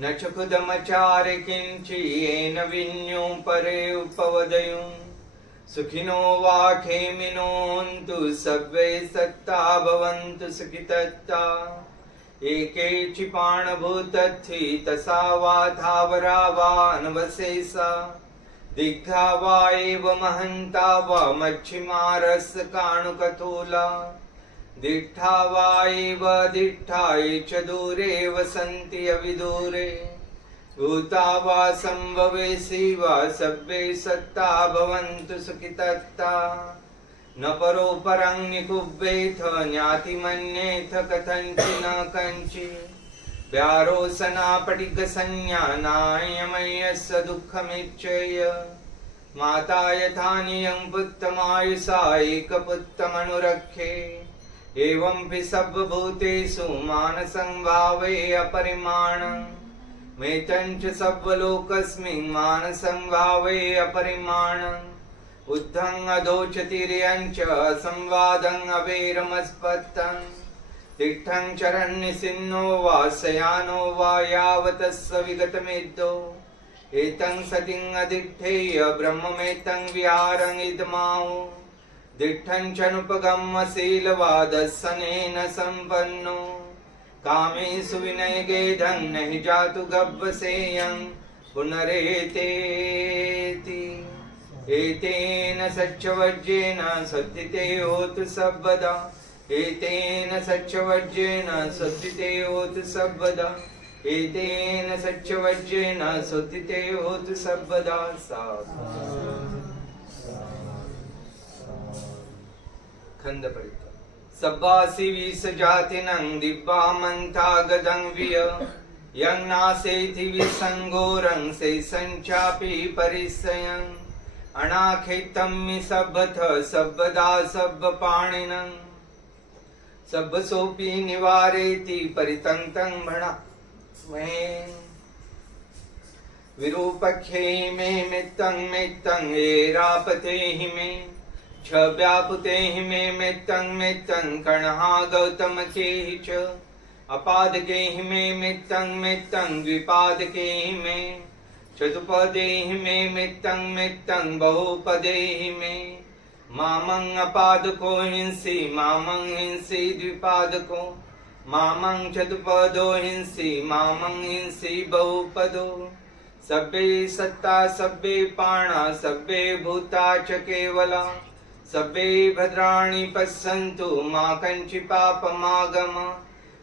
न च कुदमचारे किञ्चियेन विन्यो परे उपवदयुं सुखिनो वा खेमिनोऽन्तु सर्वे सत्ता भवन्तु सुखितत्ता एके क्षिपाणभूतत्थि तसा वा धावरा वा अनवशेषा दिग्धा वा एव महन्ता वा मच्छिमारस्य काणुकतोला दिट्ठा वा एव दिट्ठाये च दूरे वसन्ति अविदूरे भूता वा संभवेसि वा सभ्ये सत्ता भवन्तु सुखितत्ता न परो परं निकुब्बेथ ज्ञातिमन्येथ कथञ्चिन कञ्चि व्यारोसनापटिकसंज्ञानायमयस्य दुःखमिच्छेय माता यथा नियं पुत्रमायुषा एकपुत्रमनुरक्षे एवं सर्वभूतेषु मानसं भावे अपरिमाणं मेतं च सर्वलोकस्मिन् मानसं भावे अपरिमाणम् उद्धं अधोचतिर्यं च संवादं अवेरमस्पत्तं तिष्ठं चरन्निसिन्नो वा शयानो वा यावतस्य विगतमेद्धो एतं सतिं अधिष्ठेय ब्रह्ममेतं विहारं इदमाहो दिष्ठं चनुपगम्यशीलवादस्सनेन सम्पन्नो कामेषु विनयगेधं न हि जातु गव्यसेयं पुनरेतेति एतेन सच्चवज्रेण सद्धिते होतु सर्वदा एतेन सच्चवज्रेण सद्धिते होतु सर्वदा एतेन सच्चवज्रेण सद्धिते होतु सर्वदा खंड परित सब्बासि वीस जातिनं दिव्यामन्ता गदं विय यं नासेति विसंगोरं शेषञ्चापि परिसयं अनाखेतं सब्बथ सब्बदा सब्बपाणिनं सब्बसोऽपि निवारेति परितन्तं भणामहे विरूपख्ये मे मित्तं मित्तं एरापते हि मे छ व्यापुते हि मे मित्तं मित्तं कर्णः गौतमके च अपादके हिमे मित्तं मित्तं द्विपादके हिमे चतुपदे हिमे मित्तं मित्तं बहुपदे हिमे मामं अपादको हिंसी मामं हिंसी द्विपादको मामं चतुपदो हिंसी मामं हिंसी बहुपदो सब्बे सत्ता सब्बे पाणा सब्बे भूता च केवला सब्बे भद्राणि पश्यन्तु मा कञ्चि पापमागम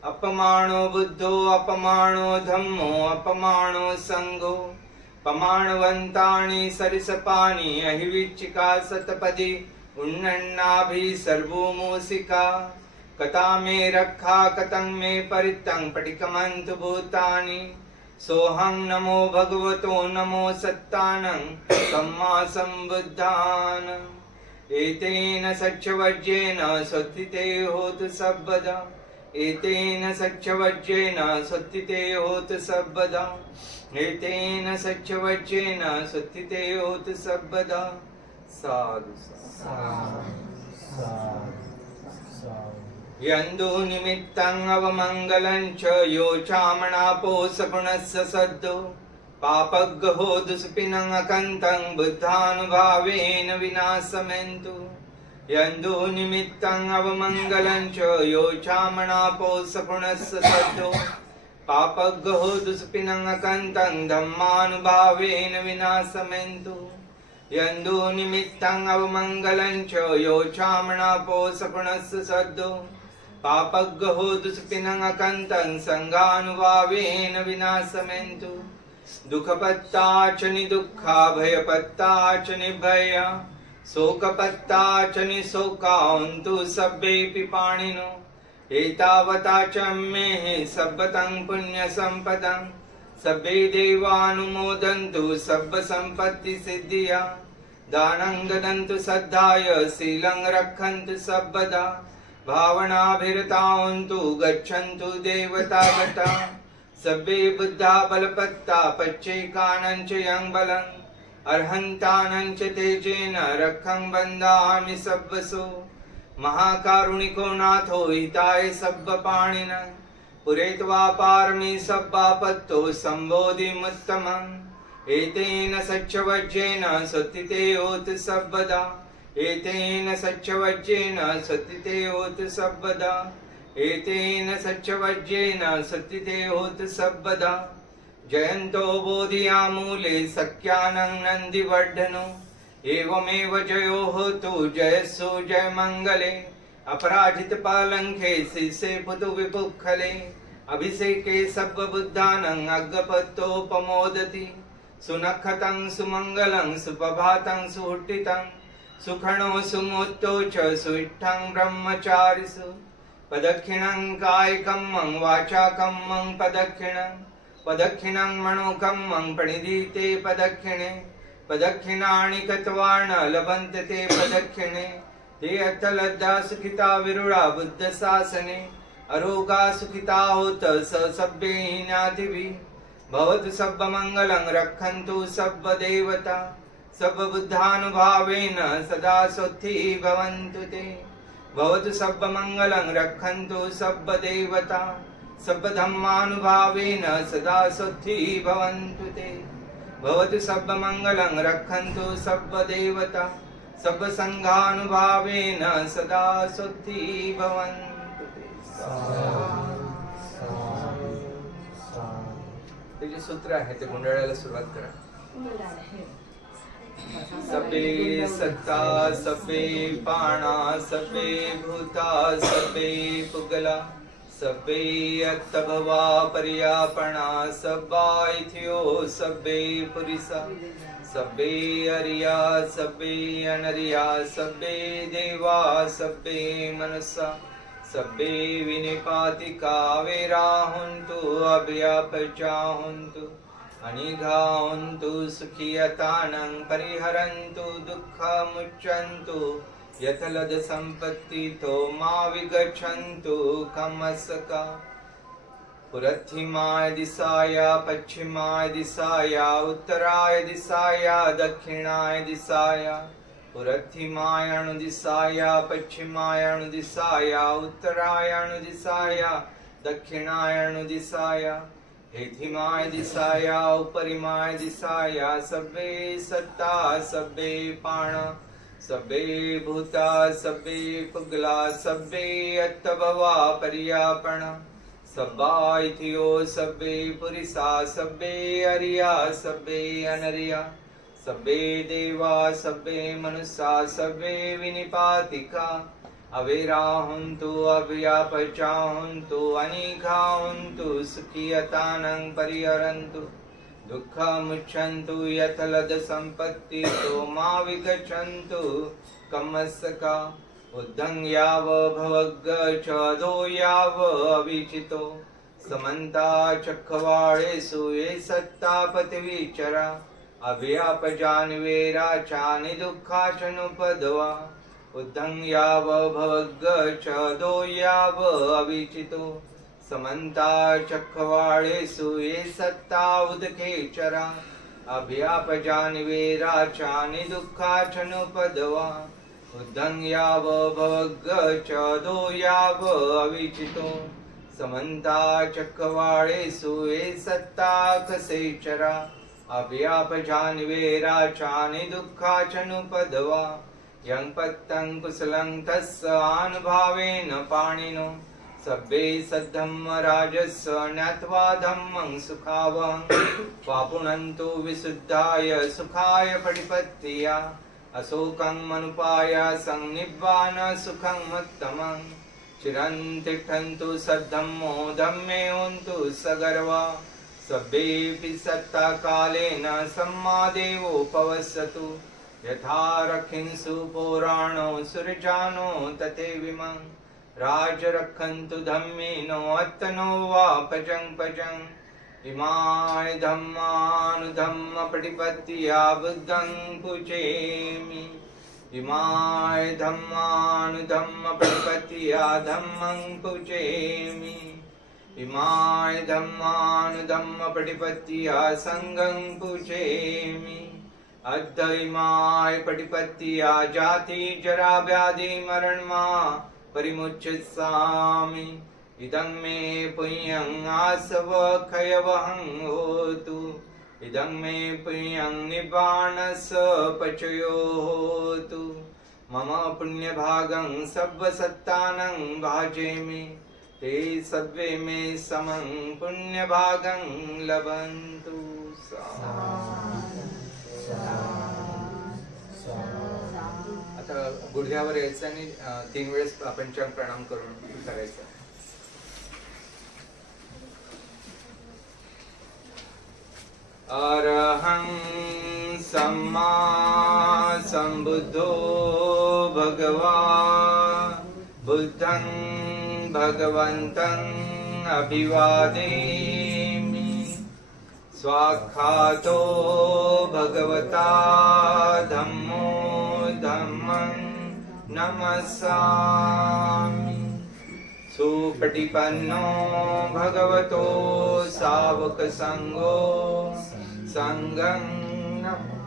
अपमानो बुद्धो अपमानो धम्मो अपमानो संघो पमाणवन्तानि सरिसपानि अहिविच्चिका सतपदी उन्नन्नाभि सर्वमूसिका कथा मे रक्षा कतं मे परितं पटिकमन्तु भूतानि सोहं नमो भगवतो नमो सत्तानं सम्मा सम्बुद्धान एतेन सच्चवज्रेन स्वस्तिते होतु सर्वदा एतेन सच्चवज्रेन स्वस्तिते होतु सर्वदा एतेन सच्चवज्रेन स्वस्तिते होतु सर्वदा साधु यन्दु निमित्तं अवमङ्गलं च यो चामणापो सगुणस्य सद्दो पापग्गहो दुष्पिनं अकन्तं बुद्धानुभावेन विनाशमेन्तु यन्दु निमित्तं अवमङ्गलं च यो चामणापो सगुणस्य सद्दो पापग्गहो दुष्पिनं अकन्तं धम्मानुभावेन विनाशमेन्तु यन्दु निमित्तं अवमङ्गलं च यो चामणापो सगुणस्य सद्दो पापग्गहो दुष्पिनं अकन्तं संघानुभावेन विनाशमेन्तु दुःखपत्ता च निदुःखा भयपत्ता च निर्भया शोकपत्ता च निशोकान्तु सब्बेऽपि पाणिनो एतावता च मे सब्बतं पुण्यसम्पदं सब्बे देवानुमोदन्तु सब्बसम्पत्तिसिद्धिया दानं ददन्तु सद्धाय शीलं रक्षन्तु सर्वदा भावनाभिरतान्तु गच्छन्तु देवतागता सब्बे बुद्धा बलपत्ता पच्चैकानं च यं बलं अर्हन्तानं च तेजेन रक्षं बन्धामि सब्बसो महाकारुणिको नाथो हिताय सब्बपाणिनः पुरेत्वा पारमी सब्बापत्तो सम्बोधिमुत्तमम् एतेन सच्चवज्रेन स्वस्तिते होतु सर्वदा एतेन सच्चवज्रेन स्वस्तिते होतु सर्वदा एतेन सच्चवज्रेन स्वस्तिते होतु सर्वदा जयन्तो बोधियामूले सख्यानं नन्दिवर्धनो एवमेव जयो होतु जयस्सु जयमङ्गले अपराजित पालंखे शीर्षे पुतु विपुखले अभिषेके सर्वबुद्धानं अग्गपत्तोपमोदति सुनखतं सुमंगलं सुप्रभातं सुहुट्टितं सुखणो सुमुक्तो च सुइत्थं ब्रह्मचारिषु पदक्षिणं कायकम्मं वाचाकम्मं पदक्षिणं पदक्षिणं मनोकम्मं प्रणिधीते पदक्षिणे पदक्षिणानि कृत्वान् लभन्ते ते पदक्षिणे ते अर्थलब्धा सुखिता विरुड़ा बुद्ध शासने अरोगा सुखिता होत स सभ्ये हीनातिभिः भवतु सब्ब मंगलं रक्षन्तु सब्ब देवता सब्ब बुद्धानुभावेन सदा स्वस्ति भवन्तु ते भवतु सब्ब मंगलं रक्षन्तु सब्ब देवता सब्ब धम्मानुभावेन सदा स्वस्ति भवन्तु ते भवतु सब्ब मंगलं रक्षन्तु सब्ब देवता सब्ब संघानुभावेन सदा स्वस्ति भवन्तु ते जे सूत्र आहे ते गुंडाळायला सुरुवात करा सब्बे सत्ता सब्बे पाणा सब्बे भूता सब्बे पुगला सब्बे अत्तभवा पर्यापणा सब्बा इथ्यो सब्बे पुरिसा सब्बे अरिया सब्बे अनरिया सब्बे देवा सब्बे मनसा सब्बे विनिपातिका वेराहुन्तु अभ्यापचाहुन्तु अनिघाहुन्तु सुखियतानं परिहरन्तु दुःखमुच्यन्तु यथलद सम्पत्तितो मा विगच्छन्तु कमसका पुरथिमाय दिशाय पश्चिमाय दिशाय उत्तराय दिशाय दक्षिणाय दिशाय पुरथिमाय दिशाय पश्चिमाय दिशाय उत्तराय दिशाय दक्षिणायन दिशाय हेधिमाय दिशाय उपरिमाय दिशाय सब्बे सत्ता सब्बे पाण सब्बे भूता सब्बे पुगला सब्बे अत्तभवा पर्यापण सब्बा इथियो सब्बे पुरिसा सब्बे अरिया सब्बे अनरिया सब्बे देवा सब्बे मनुष्या सब्बे विनिपातिका अवेरा हुन्तु अव्यापचा हुन्तु अनीघा हुन्तु सुखियतानं परिहरन्तु दुःखमुच्छन्तु यथलद सम्पत्तितो मा विगच्छन्तु कमस्सका उद्धं याव भवग्ग च अधो याव अविचितो समन्ता चक्रवाळेषु ये सत्तापतिविचरा अव्यापजान्वेरा चानि दुःखा च नुपदवा उद्धं याव भवग्ग च अधो याव अविचितो समन्ता चक्रवाळेषु ये सत्ता उदकेचरा अव्यापजान्वेरा चानि दुःखा च नुपदवा उद्धं याव भवग्ग च अधो याव अविचितो समन्ता चक्रवाळेषु ये सत्ता कसेचरा अव्यापजान्वेरा चानि दुःखा च नुपदवा यं पत्तं कुशलं तस्य आनुभावेन पाणिनो सब्बे सद्धम्म राजस्य ज्ञात्वा धम्मं सुखावहं पापुनन्तु विशुद्धाय सुखाय पटिपत्तिया अशोकं मनुपायासं निब्बान सुखं मत्तमं चिरं तिष्ठन्तु सद्धम्मो धम्मे होन्तु सगर्वा सब्बेऽपि सत्ता कालेन सम्मादेवोपवसतु यथा रक्षिंसु पुराणो सुरजानो तथैविमं राज रक्षन्तु धम्मेनो अत्तनो वा पजं पजं इमाय धम्मानुधम्म प्रतिपत्तिया बुद्धं पूजयामि इमाय धम्मानुधम्म प्रतिपत्तिया धम्मं पूजयामि इमाय धम्मानुधम्म प्रतिपत्तिया संघं पूजयामि अद्ध इमाय प्रतिपत्तिया जाति जरा व्याधि मरणमा परिमुच्यसामि इदं मे पुण्यं आसव क्षयवहं होतु इदं मे पुण्यं निब्बाणस पचयो होतु मम पुण्यभागं सब्बसत्तानं भाजेमि ते सब्बे मे समं पुण्यभागं लभन्तु आता गुडघ्यावर यायचं आणि 3 वेळेस पंचांग प्रणाम करून करायचं. अरहं सम्मा सम्बुद्धो भगवान् बुद्धं भगवन्तं अभिवादेमि स्वाख्यातो भगवता धम्मो धम्मं नमस्सामि सुपटिपन्नो भगवतो सावक संघो संघं नमः.